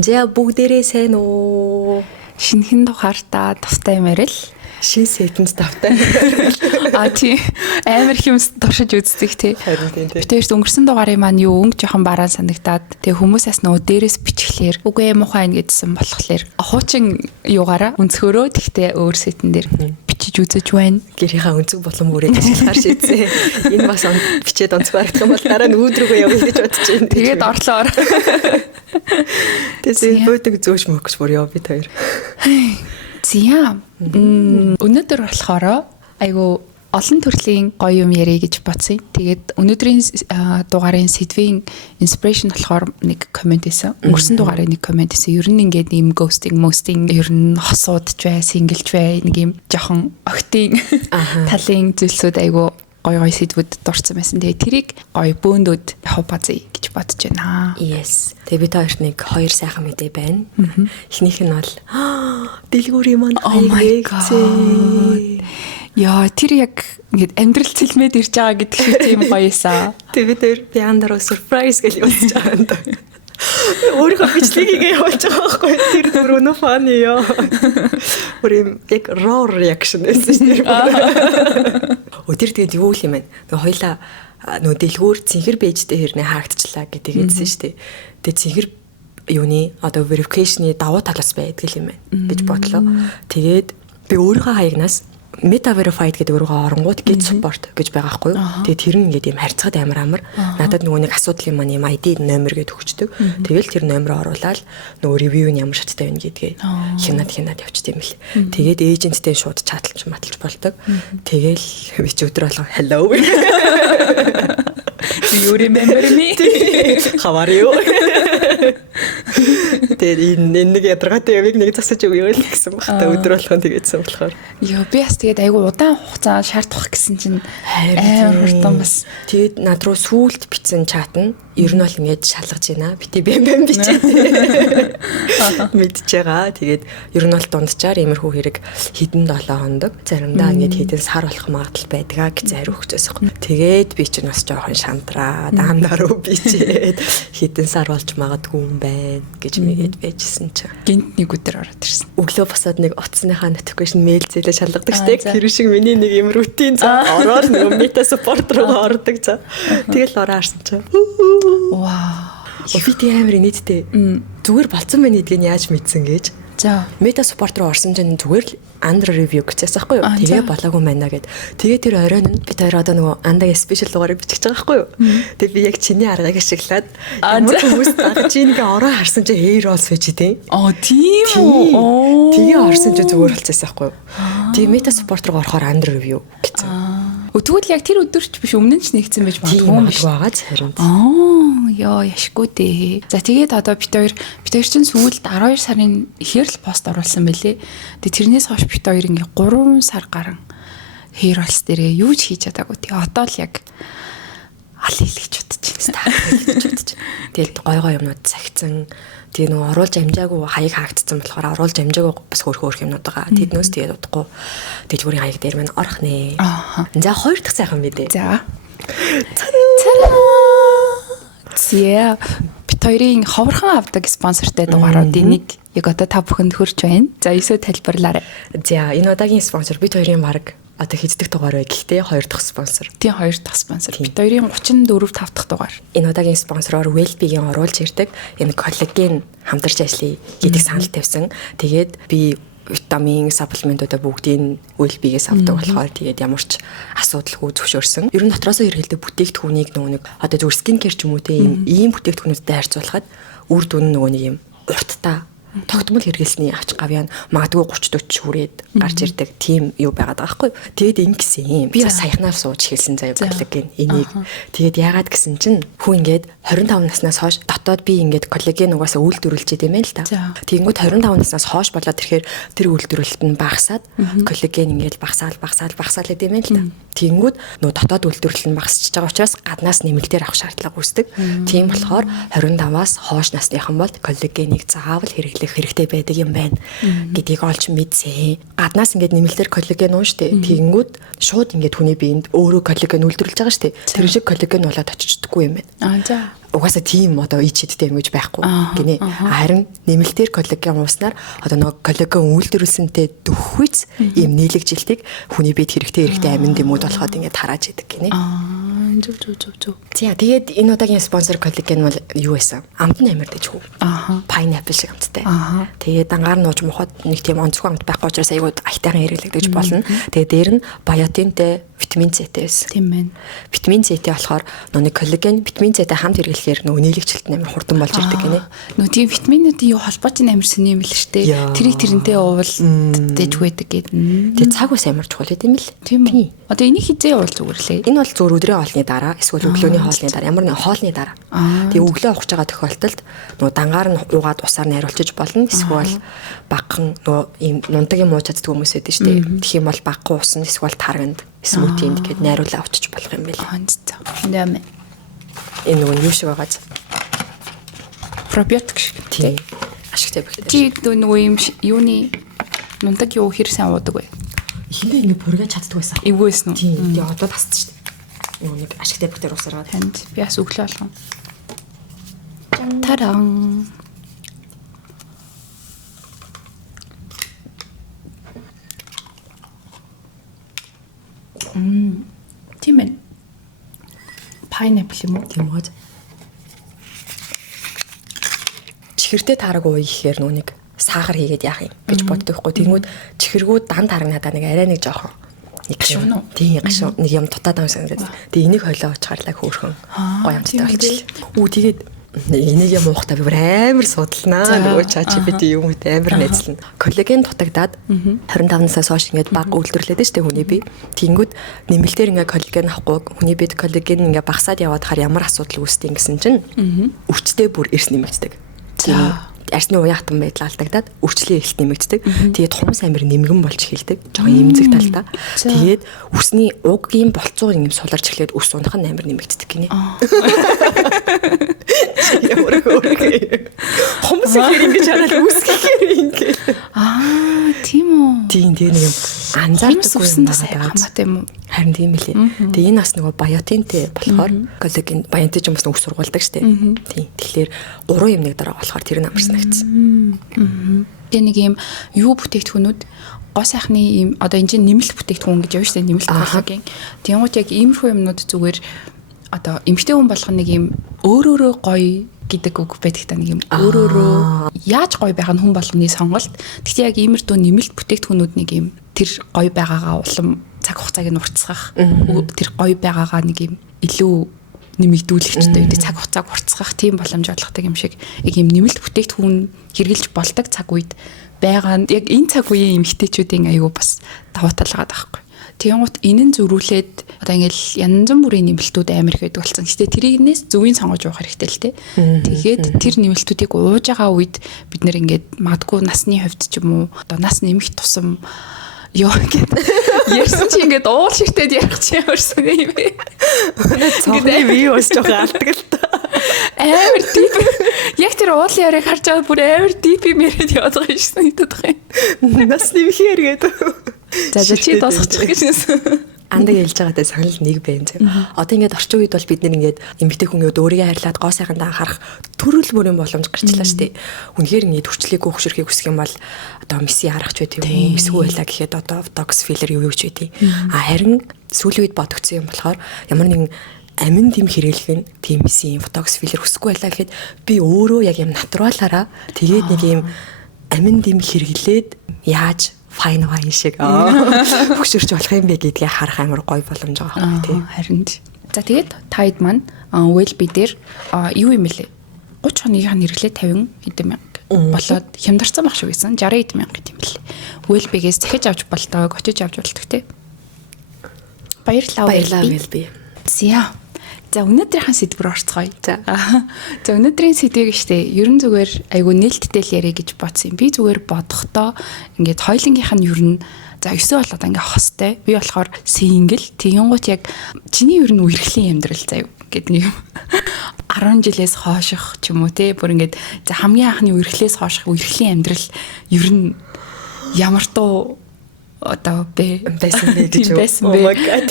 За бүгдээрээ сайн уу? Шинэхэн дугаартаа тустай мэрэл. Шин сэтэнс тавтай. Тийм амар хэмс туршиж үздэг тий. Харин тийм. Тэрс өнгөрсөн дугаарын маань юу өнгө жоохон бараан санагдаад тэгээ хүмүүсээс нөө дээрээс бичглээр үгүй муухай гэдсэн болохоор хуучин юугаараа өнцгөрөө тэгтээ өөр сэтэн дээр бичиж үзэж байна. Гэрийнхаа өнцөг болон мөрөөд ашиглахаар шийдсэн. Энэ бас бичээд онцгой харагдах юм бол дараа нь өөдрөгөө явъя гэж бодож байна. Тэгээд орлоор. Тэсээ бөөдөг зөөж мөхөж бүр яв бид хоёр. Зя. Өнөөдөр болохоор айгу олон төрлийн гоё юм ярих гэж бодсон. Тэгээд өнөөдрийн дугаарын сэдвийн inspiration болохоор нэг комент исэн. Өнгөрсөн дугаарын нэг комент исэн. Ер нь ингээд ийм ghosting, mosting ер нь хосуудж бай, синглж бай нэг юм жоохон огтын талын зүйлсүүд айгу гоё сэдвүүд дурсан байсан. Тэгээ тэрийг гоё бөөндүүд хавбазъя гэж бодож байна. Yes. Тэгээ бид хоёрт нэг хоёр сайхан мэдээ байна. Эхнийх нь бол дэлгүүрийн маань хайрцээ. Яа, тэр яг ингээд амьдрал цэлмэд ирж байгаа гэдэг шиг тийм гоёсан. Тэгээ бид хоёр пиандараа surprise гэж явуулж байгаа юм даа. Өөрийнхөө бичлэгийг явуулж байгаа байхгүй. Тэр дөрөвнө фаны ёо. Өөр яг raw reaction байсан шүү дээ. Өдөр тэгээд юу юм бэ? Нөгөө хоёлаа нөгөө дэлгүүр цэнхэр бэжтэй хэрнээ харагдчихлаа гэдэг хэлсэн шүү дээ. Тэгээд цэнхэр юуны одоо verification-ы давуу талаас байдаг юм байна гэж бодлоо. Тэгээд би өөрийнхөө хаягнаас meta verified гэдэг өргөө оронгууд get support гэж байгаа байхгүй юу. Тэгээд тэр нь ингээд юм харьцаад амар. Надад нөгөө нэг асуудал юм маань юм ID номер гэдэг өгчдөг. Тэгэл тэр номероо оруулаад нөгөө review нь ямар шаттай байна гэдгээ хянаад явчихсан юм бэл. Тэгээд эйженттэй шууд чаталж маталж болдог. Тэгэл би ч өдөр болго hello. You remember me? How are you? Тэгээд энэ нэг ядаргаатай явыг нэг засаж өгье л гэсэн багтаа өдөр болгон тэгээдсэн болохоор. Йоо би бас тэгээд айгүй удаан хугацаа шаардах гэсэн чинь амар хурдан бас. Тэгээд над руу сүулт бичсэн чат нь ер нь бол ингэж шалгаж байна. Бити бэм бичээд мэдж байгаа. Тэгээд ер нь бол дунджаар иймэрхүү хэрэг хэдэн 7 хоног заримдаа ингэж хэдэн сар болох магадлал байдаг гэж хариу өгчөөсөн. Тэгээд би чинь бас жоохон шантраа даандаа руу бичээд хэдэн сар болж магадгүй юм байна гэж мэгээд байжсэн чинь. Гинт нэг өдөр ороод ирсэн. Өглөө босоод нэг утасныхаа notification mail зээлээ шалгадаг штеп. Тэр шиг миний нэг юм рутин за ороод нэг meta support руу ордог за. Тэгэл ораарсан чинь. Вау. Офит амар нийтдээ зүгээр болцсон байна гэдгийг яаж мэдсэн гэж. За meta support руу орсон чинь зүгээр л under review гэжсэн байхгүй юу? Тэгээ болоогүй байна гэд. Тэгээ тэр оройн нь бид хоёр одоо нөгөө андагийн special дугаарыг бичих байгаа байхгүй юу? Тэгээ би яг чиний аргыг ашиглаад ямар хүмүүс дагаж ийнийг ороо харсан чинь hair loss байж тийм. Тийм үү? Тэгээ орсон чинь зүгээр болчихсон байхгүй юу? Тэгээ meta support руу орохоор under review гэсэн. Тэгвэл яг тэр өдөрч биш өмнө нь ч нэгцэн байж магадгүй юм биш байгаа харин. Яа яшгүй дээ. За тэгээд одоо бид хоёр чинь сүүлд 12 сарын ихэр л пост оруулсан байлээ. Тэгээд тэрнээс хойш бид хоёр ингээ 3 сар гарan hair loss дээрээ юу ч хийж чадаагүй. Тэгээ одоо л яг ал хийлгэж бодож байна. Тэгээд гой юмнууд цагцсан. Тэгээ нөгөө оруулж амжаагүй хаяг хаагдсан болохоор оруулж амжаагүй бас хөөх юмнууд байгаа. Тэднээс тэгээд удахгүй дэжгүүрийн хаяг дээр мань орох нэ. За хоёр дахь сайхан мэдээ. За. Зя бид хоёрын ховорхон авдаг спонсортой дугааруудын нэг яг одоо та бүхэнд хүрч байна. За эсвэл тайлбарлаарай. За энэ удаагийн спонсор бид хоёрын баг одоо хийдэг дугаар бай. Гэхдээ хоёр дахь спонсор. Тийм хоёр дахь спонсор. Бид хоёрын 34 5 дахь дугаар. Энэ удаагийн спонсороор Wellbeing-ийн оруулж ирдэг энэ коллаген хамтарч ажиллая гэдэг санал тавьсан. Тэгээд би витамин, саплементуудаа бүгдийг Wellbeing-ээс авдаг болохоор тэгээд ямар ч асуудалгүй зөвшөөрсөн. Ер нь дотроосоо хэрэглэдэг бүтээгдэхүүнийг нөгөө нэг одоо зөв skin care ч юм уу те ийм бүтээгдэхүүнүүдэд харьцуулахад үр дүн нөгөө нэг юм урттай тогтмол хэрэглэсний авч гавьяа магадгүй 30 40 хүрээд гарч ирдэг тийм юу байгаад байгаа байхгүй. Тэгээд ингэсэн юм. Би бас саяхнаар сууж хэлсэн заяа коллаген энийг. Тэгээд яагаад гэсэн чинь хүн ингээд 25 наснаас хойш дотоод би ингээд коллаген угаасаа үйлдвэрлэж идэм байл та. Тэгэнгүүт 25 наснаас хойш болоод ирэхээр тэр үйлдвэрлэлт нь багасаад коллаген ингээд багасаал идэм байл та. Тэгэнгүүт нөө дотоод үйлдвэрлэл нь багасч байгаа учраас гаднаас нэмэлтээр авах шаардлага үүсдэг. Тийм болохоор 25-аас хойш насныхан бол коллагенийг заавал хэрэглэх хэрэглэх хэрэгтэй байдаг юм байна гэдгийг олж мэдсэн. Гаднаас ингээд нэмэлтээр коллаген уу штэ. Тэгэнгүүт шууд ингээд хүний биед өөрөө коллаген үйлдвэрлэж байгаа штэ. Тэр шиг коллаген болоод очичдаггүй юм байна. За. Угаасаа тийм одоо ичэдтэй ингэж байхгүй гинэ. Харин нэмэлтээр коллаген ууснаар одоо нэг коллаген үйлдвэрлэлсэнтэй дөхвөц ийм нийлэгжилтийг хүний биед хэрэгтэй амин дэмүүд болоход ингээд тарааж идэг гинэ. Зүг. За тэгээд энэ удаагийн спонсор коллаген бол юу байсан? Амтны амир дэж хүү. Pineapple шиг амттай. Тэгээд дангаар нууж мохот нэг тийм онцгой амт байхгүй учраас айгууд аятайхан хэрэглэгдэж болно. Тэгээд дээр нь биотинтэй витамин С-тэй байсан. Тийм байна. Витамин С-тэй болохоор нэг коллаген витамин С-тэй хамт хэрэглэхээр нөгөө нийлэгчлэлт амир хурдан болж ирдэг гинэ. Нөгөө тийм витаминуудын юу холбооч амир сони юм л штэ. Тэрийг тэрнтэй уувал дэж байдаг гэдэг. Тэгээд цаг ус амир чухал гэдэм бил. Тийм үү. Одоо энийг хизээ уул зүгээр лээ. Энэ бол зүгээр өдрийн хоолны дараа эсвэл өглөөний хоолны дараа ямар нэг хоолны дараа. Тэгээ өглөө ухаж байгаа тохиолдолд нөгөө дангаар нь уугаад усаар найруулчих болно. Эсвэл багхан нөгөө ийм нундагийн муу чаддаг хүмүүс байдаг шүү дээ. Тэгэх юм бол багхан усан эсвэл тарганд смутинд гээд найруулаа авчиж болох юм байна. Нэмэ. Энэ нөгөө юу шиг байгааз. Пробиотик шиг тийм. Ашигтай бэхтэй. Чи нөгөө юм юуны нундаг юу хэр сайн уудаг вэ? Ихэндээ ингэ пургаж чаддаг байсан. Эвгүйсэн үү? Тийм. Тэгээ одоо тасч шүү дээ. Нөгөө нэг ашигтай бэхтэй уусараад. Танд би бас өглөө болгоно. Таран. Тийм ээ. Pineapple юм уу? Тийм үү. Чихэртэй таараг ууя гэхээр нүг сахар хийгээд яах юм гэж боддог хгүй. Тэнгүүд чихэргүүд дан тараг надаа нэг арай нэг жоохон нэг гашуун уу? Тийм гашуун нэг юм дутаад байгаа юм санагдаад. Тэгээ энийг хойлоо уучгаарлаа хөөрхөн гоё амттай болчихлоо. Үу тэгээд энийг юм уухтаа би бүр амар судалнаа. Нөгөө ChatGPT юм уу амар найзлна. Коллаген дутагдаад 25-наас хойш ингээд баг үйлдвэрлээд штэ хүний бие. Тэнгүүд нэмэлтээр ингээд коллаген авахгүй хүний биед коллаген ингээд багасаад яваад хаар ямар асуудал үүсдэг гэсэн чинь өвчтөе бүр эрс нэмэгддэг. Тийм арсны уяатан байдал алдагдаад үрчлээ ихт нэмэгддэг. Тэгээд хумс амир нэмгэн болж эхэлдэг. Жоо эмзэг талдаа. Тэгээд үсний угийн болцоо юм суларч эхлээд үс унах нь амир нэмэгддэг гинэ. Ямар хөөрхий. Хумс ихэр ингэж хараад үс гэхээр ингэ. Тийм үү. Тийм тийм нэг юм анзаардаг юм хамаатай юм уу? Харин тийм билээ. Тэгээ энэ бас нөгөө биотинтэй болохоор коллаген биотин ч юм бас үс сургуулдаг штэ. Тийм. Тэгэхээр 3 юм нэг дараа болохоор тэр нь амарсан гэсэн. Тэгээ нэг юм юу бүтээгдэхүүнүүд гоо сайхны юм одоо энэ чинь нэмэлт бүтээгдэхүүн гэж явж штэ нэмэлт коллаген. Тэнгуут яг иймэрхүү юмнууд зүгээр одоо эмэгтэй хүн болгох нэг юм өөрөөрөө гоё гэдэг үг байдаг та нэг юм өөрөөрөө яаж гоё байх нь хүн болгоны сонголт. Гэхдээ яг иймэрдүү нэмэлт бүтээгдэхүүнүүд нэг юм тэр гоё байгаагаа улам цаг хугацааг нь уртасгах тэр гоё байгаагаа нэг юм илүү нэмэгдүүлэгчтэй үү цаг хугацааг уртасгах тийм боломж олгодог юм шиг яг юм нэмэлт бүтээгдэхүүн хэрэгжилж болдог цаг үед байгаа яг энэ цаг үеийн эмэгтэйчүүдийн аюу бас давуу тал байгаа байхгүй. Тэнгуут энэ нь зөрүүлээд одоо ингээл янз бүрийн нэмэлтүүд амар их байдаг болсон. Гэтэ тэрийнээс зөвийн сонгож уух хэрэгтэй л те. Тэгээд тэр нэмэлтүүдийг ууж байгаа үед бид нэр ингээд магадгүй насны хувьд ч юм уу одоо нас нэмэх тусам ёо гэдэг ярьсан чи ингээд уул ширтээд ярих чи ямарсан юм бэ? Цогны бие бас жоохон алдаг л та. Амар дип. Яг тэр уул яриг харж байгаа бүр амар дип юм яриад яваад байгаа юм шиг санагдаад байгаа юм. Нас нэмэхээр гэдэг. За чи дуусгачих гэсэн. Андаа ялж байгаатай санал нэг байна зав. Одоо ингээд орчин үед бол бид нэр ингээд эмэгтэй хүн өөрийгөө хайрлаад гоо сайхандаа анхаарах төрөл бүрийн боломж гарчлаа штэ. Үнэхээр ингээд төрчлөгийг хөшөрхийг хүсэх юм бол одоо месси харах ч байт юм. Месгүй байлаа гэхэд одоо botox filler юу ч байт. Харин сүүлийн үед бодогдсон юм болохоор ямар нэгэн амин дэм хэрэглэх нь тийм месси botox filler хүсэхгүй байлаа гэхэд би өөрөө яг юм натуралаараа тэгээд нэг юм амин дэм хэрэглээд яаж fine wine шиг хөшөрч болох юм бэ гэдгийг харах амар гоё боломж байгаа тийм. Харин. За тэгээд Tide маань Wellbe дээр юу юм бэлээ? 30 хоногийн хэрэглээ 50 хэдэн мянга болоод хямдарсан баг шүү гэсэн 60 хэдэн мянга гэдэм бэлээ. Wellbe-гээс захиж авч болдог, очиж авч болдог те. Баярлалаа Wellbe. За өнөөдрийнхэн сэдвээр орцгоё. За өнөөдрийн сэдвийг штэ ерөн зүгээр айгу нээлттэй л яриа гэж бодсон юм. Би зүгээр бодохдоо ингээд хоёлынгийнх нь ерөн за 9 болоод ингээ хостой. Би болохоор single. Тэгэнгუთ яг чиний ерөн үерхлийн амьдрал заяа гэдэг юм. 10 жилээс хойших ч юм уу те бүр ингээд за хамгийн анхны үерхлээс хойших үерхлийн амьдрал ер нь ямар туу одоо байсан бэ гэж байсан oh бэ. my god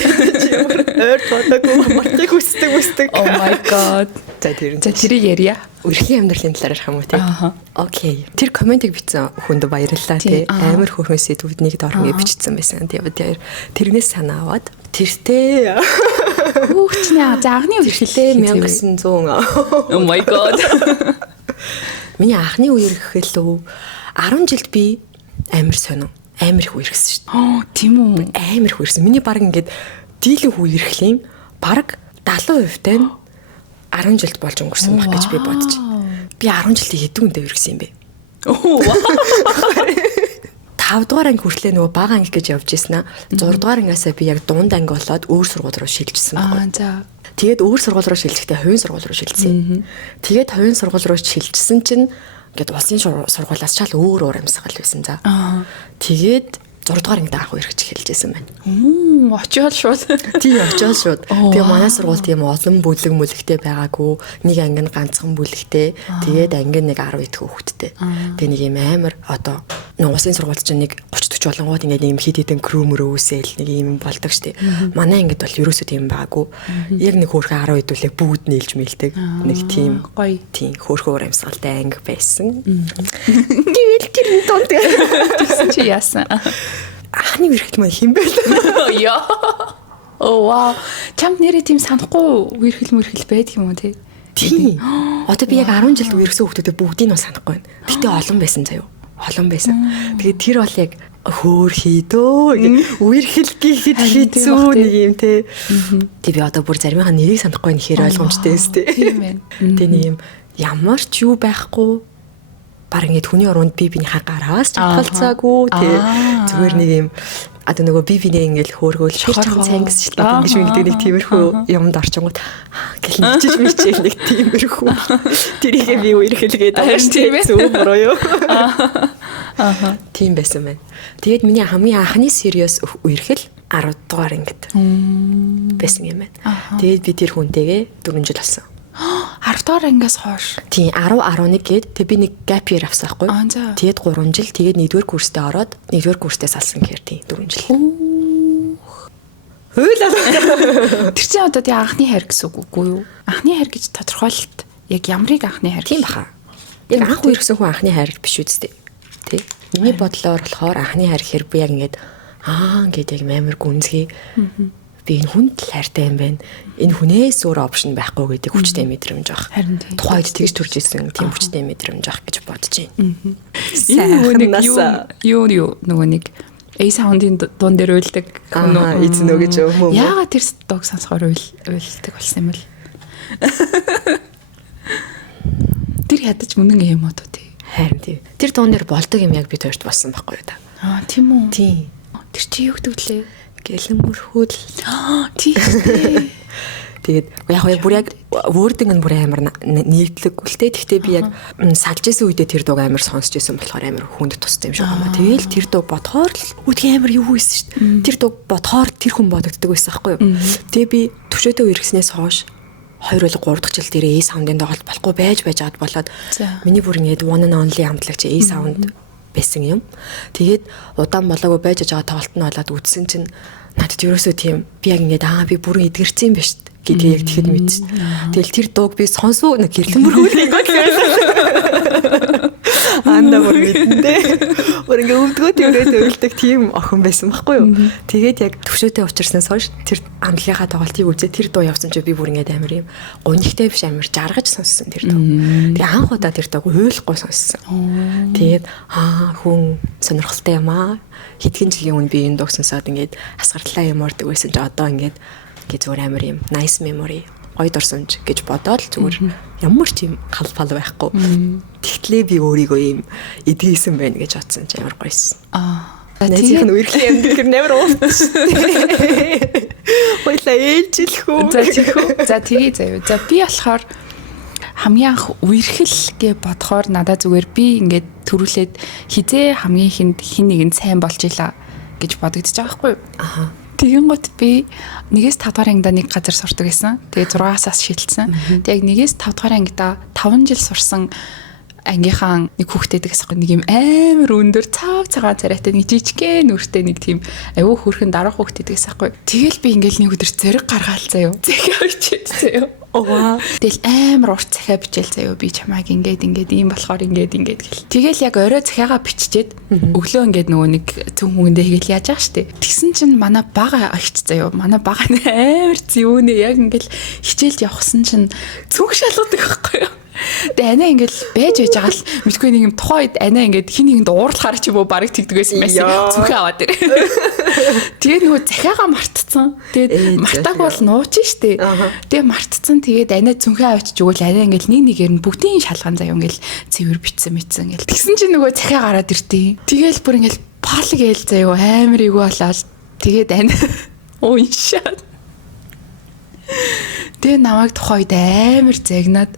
ямар ойр бодоогүй мартыг үсдэг Oh my god. за тэр тэрийг ярья. үерхлийн амьдралын талаар ярих юм уу те окей тэр комментиг бичсэн хүнд баярлалаа те амар хөөрхөн сэдвүүднийг дорхоо бичсэн байсан тэгээд тэрнээс санаа аваад тэртээ Хүүхчнээ за анхны үерхлээ 1900 Oh my god. миний анхны үерхэл 10 жилд би амар сонио амар их үерхсэн шүү дээ. Тийм үү. Амар их үерхсэн. Миний баг ингээд дийлэн үерхлийн баг 70% нь 10 жилд болж өнгөрсөн баг гэж би бодож. Би 10 жилийн хэдэн үндэ үерхсэн юм бэ? 5 дугаар анги хүртлээ нөгөө бага анги гэж явж ирсэн аа. 6 дугаар ангиасаа би яг дунд анги болоод өөр сургууль руу шилжсэн байхгүй. За. Тэгээд өөр сургууль руу шилжихдээ хувийн сургууль руу шилжсэн. Тэгээд хувийн сургууль руу шилжсэн чинь ингээд улсын сургуулиас шал өөр амьсгал байсан за. Тэгээд 6 дугаар ангид анх үерхэж эхэлжсэн байна. Очоод шууд. Тийм очоод шууд. Тэгээ манай сургууль тийм олон бүлэг мүлэгтэй байгаагүй. Нэг анги нь ганцхан бүлэгтэй. Тэгээд анги нэг 10 идэх хүүхэдтэй. Тэгээ нэг юм амар одоо улсын сургууль чинь нэг 30-40 болонгууд ингээд нэг хит хитэн крүү мөрөө үсэл нэг юм болдог штеп. Манай ангид бол ерөөсөө тийм байгаагүй. Яг нэг хөөрхөн 10 идүүлээ бүгд нийлж мэлдэг. Нэг тийм гоё. Тийм хөөрхөн амьсгалтай анги байсан. Гэвэл тэр донд Тэгсэн чи яасан? Анхны үерхэл маань хин байлаа. Яа. Оо вау. Чамд нэрээ тийм санахгүй үерхэл байдаг юм уу те? Тийм. Одоо би яг 10 жилд үерхсэн хүүхдүүдэд бүгдийг нь санахгүй байна. Гэтэ олон байсан заяа. Олон байсан. Тэгээд тэр бол яг хөөр хийдөө үерхэл гэхэд хэцүү нэг юм те. Тэг би одоо бүр заримынхаа нэрийг санахгүй нэхэр ойлгомжтой өстэй. Тийм байна. Тэг нэг юм ямар ч юу байхгүй баг ингээд хүний оронд бибинийхээ гараас чатгалцаагүй тий зүгээр нэг юм одоо нөгөө бибинээ ингээд хөөргөөл шохорхон цангис шилдэг ингэж ингэдэг нэг тиймэрхүү юмд орчингууд гэл нэгжиж мичээл нэг тиймэрхүү тэрийгээ би үерхэлгээд зүг бороо юу тийм байсан байна. Тэгээд миний хамгийн анхны serious үерхэл 10 дугаар ангид байсан юм байна. Тэгээд би тэр хүнтэйгээ 4 жил болсон. 10 дугаар ангиас хойш. Тийм 10 11 гээд тэг би нэг gap year авсан байхгүй. Тэгээд 3 жил тэгээд 1-р курстээ ороод 1-р курстээ салсан гэхээр тийм 4 жил. Хөөлөө. Тэр чинь одоо тийм анхны хайр гэсэн үг үгүй юу? Анхны хайр гэж тодорхойлолт яг ямрыг анхны хайр тийм баха. Яг анх үерхсэн хүн анхны хайр биш үстэй. Тэ. Миний бодлоор болохоор анхны хайр гэхээр би яг ингээд ингээд яг амар гүнзгий би энэ хүнд л хайртай юм байна. Энэ хүнээс өөр опшн байхгүй гэдэг хүчтэй мэдрэмж баг. Тухайд тэгж төрж исэн тийм хүчтэй мэдрэмж баг гэж бодож байна. Сайхан юу нөгөө нэг A sound-ийн дуун дээр уйлдаг хүн эзнөө гэж юм уу? Яагаад тэр дог сонсохоор уйлдаг болсон юм бол? Тэр ядаж мөнөн юм уу тий? Харин тий. Тэр дуун дээр болдог юм яг бид хоёрт болсон байхгүй юу та? Тийм үү? Тийм. Тэр чи юу гэдэг вүлээ? Гэлэн мөрхүүл. Тийм. Тэгээд яг бүр яг wording нь бүр амар нийтлэггүй л те. Гэхдээ би яг салж исэн үедээ тэр дууг амар сонсч исэн болохоор амар хүнд туссан юм шиг байна. Тэгээл тэр дуу бодохоор л үдгийн амар юу хийсэн шүү дээ. Тэр дуу бодохоор тэр хүн бодогддог байсан байхгүй юу? Тэгээ би төвшөөдөө үерхснээс хойш 2 или 3 дахь жил дээрээ A sound-ын тоглолт болохгүй байж аваад болоод миний бүр ингээд one and only хамтлагч A sound байсан юм. Тэгээд удаан болоогүй байж байгаа тоглолт нь болоод үдсэн чинь надад ерөөсөө тийм би яг ингээд би бүрэн эдгэрсэн юм ба шүү гэдэг яг тэгэхэд мэдсэн. Тэгэл тэр дууг би сонсоо нэг гэрлэн мөргүүлээ гэдэг. Анда бүр мэдэндээ. Бүр ингээд өвдгөө тэрээд уйлдаг тийм охин байсан байхгүй юу? Тэгээд яг төвшөөтэй учирснаас хойш тэр амлынхаа тоглолтыг үзээ тэр дуу явсан чи би бүр ингээд амар юм гонигтай биш амар жаргаж сонссон тэр дуу. Тэгээ анх удаа тэр дууг ойлгохгүй сонссон. Тэгээд хүн сонирхолтой юм аа. Хэдхэн жилийн өмнө би энэ дууг сонсоод ингээд асгарлаа юм ордог байсан чи одоо ингээд зүгээр амар юм nice memory гоё дурсамж гэж бодоод зүгээр ямар ч юм халфал байхгүй. Тэгтлээ би өөрийгөө юм эдгээсэн байна гэж бодсон чи амар гоёсэн. Тэгээд нь үерхлийн амьд гэр нэмэр уутсан. Хойлоо ээлжилхүү. За тэгээ заяа. За би болохоор хамгийн анх үерхэл гэж бодохоор надад зүгээр би ингээд төрүүлээд хизээ хамгийн ихэнд хин нэгэнд сайн болж илаа гэж бодогдож байгаа байхгүй юу? Тэгэн гот би 1-5 дугаар ангида нэг газар сурдаг байсан. Тэгээ 6-аас шилжсэн. Тэгээ 1-5 дугаар ангида 5 жил сурсан ангийнхаа нэг хүүхдтэй гэсэн нэг юм амар өндөр цагаан царайтай нэг жижигхэн нүртэй нэг тийм аюу хөрхэн дараах хүүхдтэй гэсэн байхгүй. Тэгэл би ингээл нэг өдөр зэрэг гаргаал заяа. Захиа бичээд заяа. Оо. Тэгэл амар урт захиа бичээл заяа. Би чамайг ингээд ийм болохоор ингээд гэл. Тэгэл яг орой захиагаа биччихэд өглөө ингээд нөгөө нэг цүн хүгэндээ хийгээл яаж байгаа штэ. Тэгсэн чинь манай бага агч заяа. Манай бага амар зүүнээ яг ингээд хичээлд явахсан чинь цүнх шалгадаг байхгүй юу? Тэгээ анаа ингээд байж байгаа л мэдгүй нэг юм тухайд анаа ингээд хин нэгэнд уурлахаар ч юм уу барыг тэгдэгсэн байсан. Зүнхээ аваад ир. Тэгээ нөгөө захиагаа мартцсан. Тэгээд мартааг бол нууч штэ. Тэгээ мартцсан. Тэгээд анаа зүнхээ авчиж өгвөл анаа ингээд нэгээр нь бүгдийн шалгаан заяа ингээд цэвэр бичсэн ингээд. Тэгсэн чинь нөгөө захиа гараад иртээ. Тэгээл бүр ингээд пал гээл заяа амар игүү болоод тэгээд анаа уушаад. Тэгээ намайг тухайд амар загнаад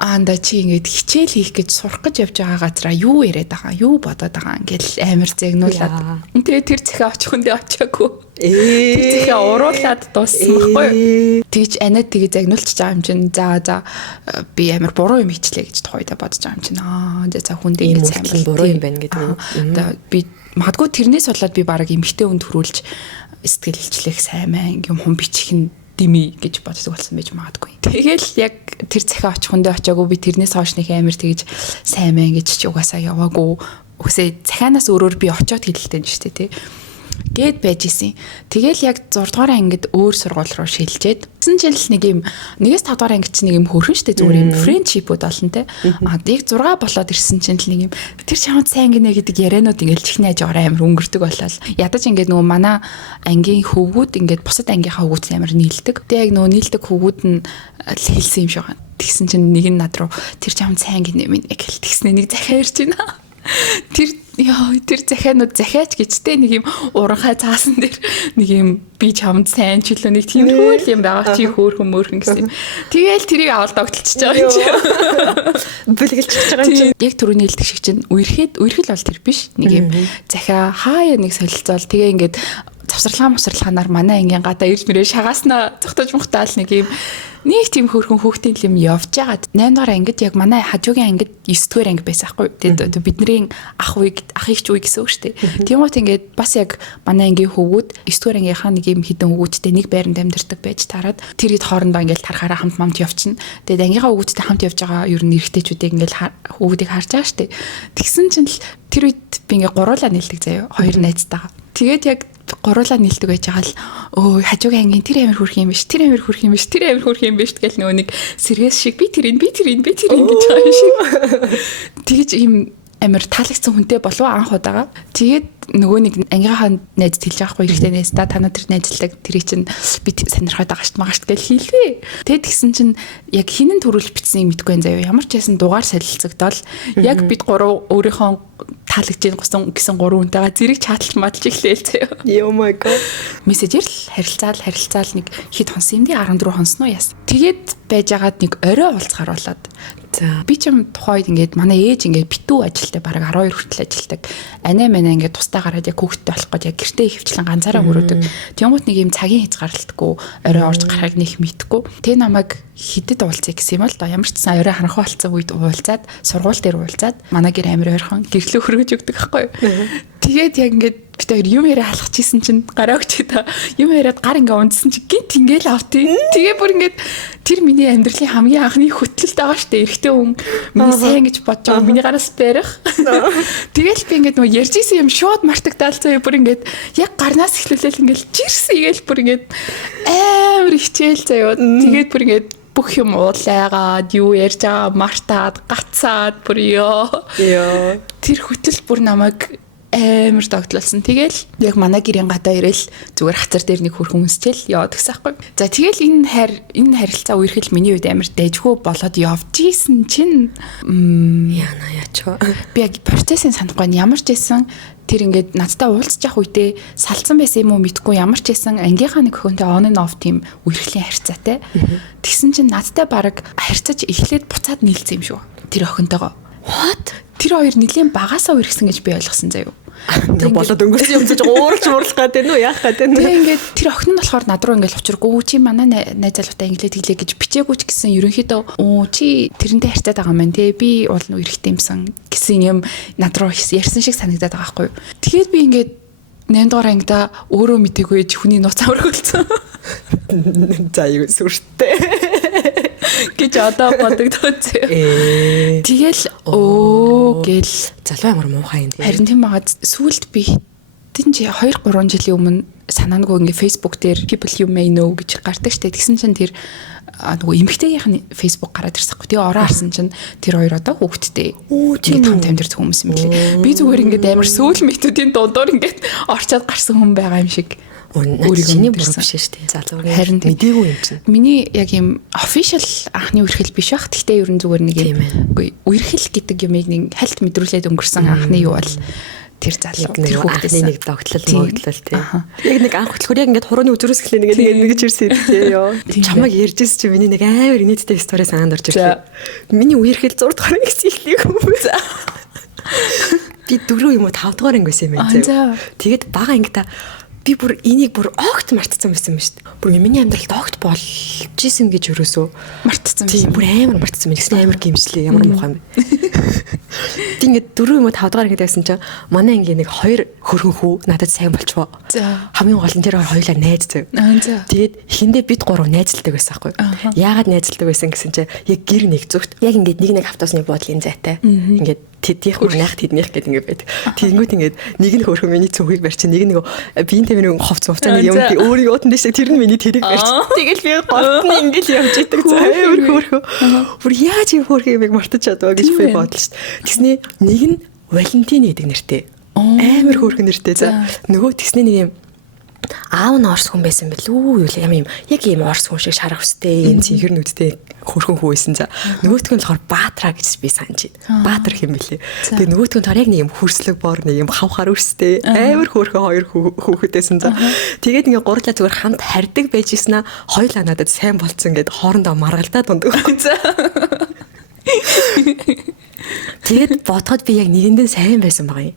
аанда чи ингээд хичээл хийх гэж сурах гэж явж байгаа газараа юу яриад байгаа юу бодоод байгаа ингээл амар загнуулаад тэгээ тэр захиа очих хүндээ очиагүй тэр захиа уруулаад дууссан байхгүй тэгж анаа тэгээ загнуулчих байгаа юм чинь за би амар буруу юм хийчлээ гэж тухайдаа бодож байгаа юм чинь за хүндээ ингээд сайн буруу юм байна гэдэг үү одоо би магадгүй тэрнээс болоод би бараг эмхтэй үнд төрүүлж сэтгэл хэлчлэх сайн мэн юм хум бичих нь дими гэж боддог болсон байж магадгүй. Тэгэл яг тэр захиа очих хүндээ очиагүй би тэрнээс хойш нэг амар тэгж сайн мэн гэж ч угаасаа яваагүй. Үгсээ захианаас өөрөөр би очиод хэлэлтэй нь шүү дээ тий. Гээд байж исэн. Тэгэл яг 6 дугаар ангид өөр сургууль руу шилжээд 9 жил нэг юм 1-5 дугаар ангид чинь нэг юм хөрхөн штэ зүгээр юм френдшипүүд олон те. Яг 6 болоод ирсэн чинь л нэг юм тэр чамд сайн гинэ гэдэг ярианууд ингээл чихний хажуугаар амар өнгөрдөг болол. Ядаж ингээд нөгөө манай ангийн хөвгүүд ингээд бусад ангийнхаа хөвгүүд амар нийлдэг. Тэг яг нөгөө нийлдэг хөвгүүд нь хэлсэн юм шиг байна. Тэгсэн чинь нэг нь над руу тэр чамд сайн гинэ минь гэл тэгснэ нэг захиа ирж байна. Тэр захианууд захиач гэжтэй нэг юм уранхай цаасан дээр нэг юм би чамд сайн ч үлээ нэг тийм хөл юм байгаа чи хөөрхөн гэсэн. Тэгээл тэрийг аваад тогтолчихж байгаа юм чи. Бэлгэлчихэж байгаа юм чи. Яг түрүүний хэлдэг шиг чинь үерхэл бол тэр биш. Нэг юм захиа хаяа нэг солилцоол тэгээ ингээд завсарлаанаар манай ангийн гадаа ирж мөрөө шагааснаа цогтож мухтаал нэг юм нэг тийм хөрхөн хүүхдийн юм явж байгаад 8 дугаар ангид яг манай хажуугийн ангид 9 дугаар анги байсан хгүй. Тэгээд бидний ах ихч үе гэсэн үг шүү дээ. Тиймээс ингээд бас яг манай ангийн хөвгүүд 9 дугаар ангийнхаа нэг юм хідэн хөвгүүдтэй нэг байранд амьдардаг байж тараад тэр хэд хоорондоо ингээд тарахаараа хамт явчихна. Тэгээд ангийнхаа хөвгүүдтэй хамт явж байгаа ер нь эрэгтэйчүүдийг ингээд хөвгүүдийг харж байгаа шүү дээ. Тэгсэн чинь л тэр үед би ингээд гуруулаа нэлдэг заяа хоёр найзтайгаа. Тэгээд яг гуруулаа нийлдэг байж байгаа л хажуугийн ангийн тэр амир хөрх юм биш тэр амир хөрх юм биш гэл нөгөө нэг сэргээс шиг би тэрийг гэж байгаа юм шиг тэгэж ийм амир таалагдсан хүнтэй болов анх удаага тэгээд нөгөө нэг ангийнхаа найзд хэлж байгаа хгүй ихтэй найз та танаа тэр найзлдаг тэрийг чинь би сонирхоод байгаа шүү магаш гэл хийлээ тэгээд тэгсэн чинь яг хинэн төрүүлж бичсэн юм мэдгүй юм заяа ямар ч байсан дугаар солилцогдоод яг бид гурав өөрийнхөө таалагдж гэсэн гурван хүнтэйгээ зэрэг чаталж маталж эхлээл заяа. Oh my god. Мессежээр л харилцаал нэг хэд хонсон юм ди 14 хонсон уу яс. Тэгээд байжгаад нэг орой уулзгаар болоод за би ч юм тухайд ингээд манай ээж ингээд битүү ажилтай бараг 12 хүртэл ажилдаг. Анаа мэнэ ингээд тусдаа гараад яг хүүхдтэй болох гэж яг гэртээ хөвчлэн ганцаараа хөрөөдөг. Тэнгуут нэг юм цагийн хязгаарлалтгүй орой орж гарахыг нэх мэдгүй. Тэ намайг хидэд уулзъя гэсэн юм л да. Ямар ч сан орой харанхуй болсон үед уулзаад сургууль дээр уулзаад манай гэр амир ойрхон гэрлөө хөргөж өгдөг байхгүй юу. Тэгээд яг ингээд бид хоёр юм яриа халахчихсэн чинь гараа өгч та юм яриад гар ингээ унтсан чинь гинт ингээл автыг. Тэгээ бүр ингээд тэр миний амьдралын хамгийн анхны хөтлөлт байгаа штэ эрэгтэй хүн миний сайн гэж бодож байгаа миний гараас барих. Тэгэл би ингээд нөгөө ярьж исэн юм шууд мартагдаалцаа бүр ингээд яг гарнаас эхлүүлэл ингээд жирсэн игээл бүр ингээд амар хичээл заяа. Тэгээд бүр ингээд бүх юм уулаагаад юу ярьж байгаа мартаад гацаад бүр ёо. Тэр хөтлөлт бүр намайг амар тогтлолсон. Тэгэл яг манай гэрийн гадаа ирээл зүгээр хацар дээр нэг хөрхөн үнсчээл яваад гэсэн байхгүй. За тэгэл энэ харилцаа үерхэл миний үед амар дэжгүй болоод явж ийсэн чинь яана ячаа. Би яг процессын санахгүй ямар ч байсан тэр ингээд надтай уулзж явах үедээ салцсан байсан юм уу мэдгүй ямар ч байсан ангийнхаа нэг өхөнтэй on and off тийм үерхлийн харьцаатай. Тэгсэн чинь надтай баг харьцаач эхлээд буцаад нийлсэн юм шүү. Тэр охинтойгоо. What? Тэр хоёр нэлийн багасаа үерхсэн гэж би ойлгосон заяа. Болоод өнгөрсөн юм чинь ууралж муурлах гэдэг нь үү яах гэдэг нь. Тэгээ ингээд тэр охин нь болохоор над руу ингээд учраагүй чи манай найз залуутай инглиш хэлээ гэж бичээгүй ч гэсэн ерөнхийдөө чи тэрнтэй харьцаад байгаа маань те би уул нь үерхтэй юмсан гэсэн юм над руу ярьсан шиг санагдаад байгаа байхгүй юу. Тэгэхээр би ингээд 8 дугаар ангида өөрөө мтэггүй хүний нууц аврагуулсан. За юу сүртэй. гэж одоо бодогдоод. Тэгэл гэл залуу ямар муухай юм. Харин тийм байгаа сүүлд би тэн чи 2 3 жилийн өмнө санаангүй ингээ Facebook дээр people you may know гэж гардаг штэ. Тэгсэн чинь тэр нөгөө эмэгтэйгийнх нь Facebook гараад ирсэхгүй. Тэгээ ороо харсан чинь тэр хоёр одоо хүүхэдтэй. Тийм 50 дээр хүмүүс юм лээ. Би зүгээр ингээд амар сөүл мэтүүдийн дундуур ингээд орчоод гарсан хүн байгаа юм шиг. Өөрийнхөө буруу биш шүү дээ. Залуугийн харин мдээгүй юм чинь. Миний яг юм official анхны үерхэл биш бах. Гэхдээ ерөн зүгээр нэг юм үерхэл гэдэг юмыг нэг хальт мэдрүүлээд өнгөрсөн анхны юу бол тэр залуу тэр хүүхдээс нэг догтлол мөгдлөл тий. Яг нэг анх хөтлөхөр яг ингээд хурууны үзрөөс эхлэх нэг ирсэн тий ёо. Чамайг ярьжсэн чи миний нэг амар нийттэй стори санаанд орж ирлээ. Миний үерхэл 6 дугаар ангис эхлэх юм. Би 4 юм уу 5 дугаар анги байсан юм байна. Тэгээд бага ангита би бүр энийг бүр огт мартсан байсан юм шүү дээ. Бүр миний амьдралд огт болж исэн гэж өрөөсөө мартсан байсан. Тийм бүр амар мартсан юм. Гэсэн амар гимшлээ. Ямар муухай юм бэ. Тийм ингээд 4 юм уу 5 дугаар ангид байсан чинь манай ангийн нэг 2 хөрхөн хүү надад сайн болчихоо. Хамгийн гол нь тэр хоёулаа найз зав. Тэгээд эхэндээ бид 3 найзалдаг байсан байхгүй. Яагаад найзалдаг байсан гэсэн чинь яг гэр нэг зүгт яг ингээд нэг автосны буудлын зайтай. Ингээд тэднийх манайх тэднийх гэдэг ингээд байдаг. Тэнгүүт ингээд нэг нь хөрхөн миний цүнхийг барьчих, нэг нь нөгөө биентэй миний хофц хувцааны юм би өөрийгөө утан дэшээ тэр нь миний тэрийг барьчих. Тэгэл би голт нь ингээд явж идэг заяа хөрхөн. Бүр яаж юм хөрхөн юм мартаж чадваа гэж би бодлоо шүү дээ. Тэгснээ нэг нь Валентин гэдэг нэртэй. Амар хөрхөн нэртэй за. Нөгөө тэгснээ нэг юм аав нь орс хүн байсан бэл үү юу юм яг ийм орс хүн шиг шарах өстэй энэ цэнхэр нүдтэй хөрхөн хүн байсан за нөгөөтг нь болохоор Баатра гэж би санаж байна. Баатар хэм бэлээ. Тэгээ нөгөөтг нь яг нэг юм хөрслөг бор нэг юм хавхаар өстэй амар хөрхөн хоёр хүүхэдсэн за тэгээд ингээ гурлаа зүгээр хамт хардаг байж ийснэ хоёулаа надад сайн болцсон гэд хоорондоо маргалдаад ундаг за тэгээд бодоход би яг нэгэндээ сайн байсан байгаа юм.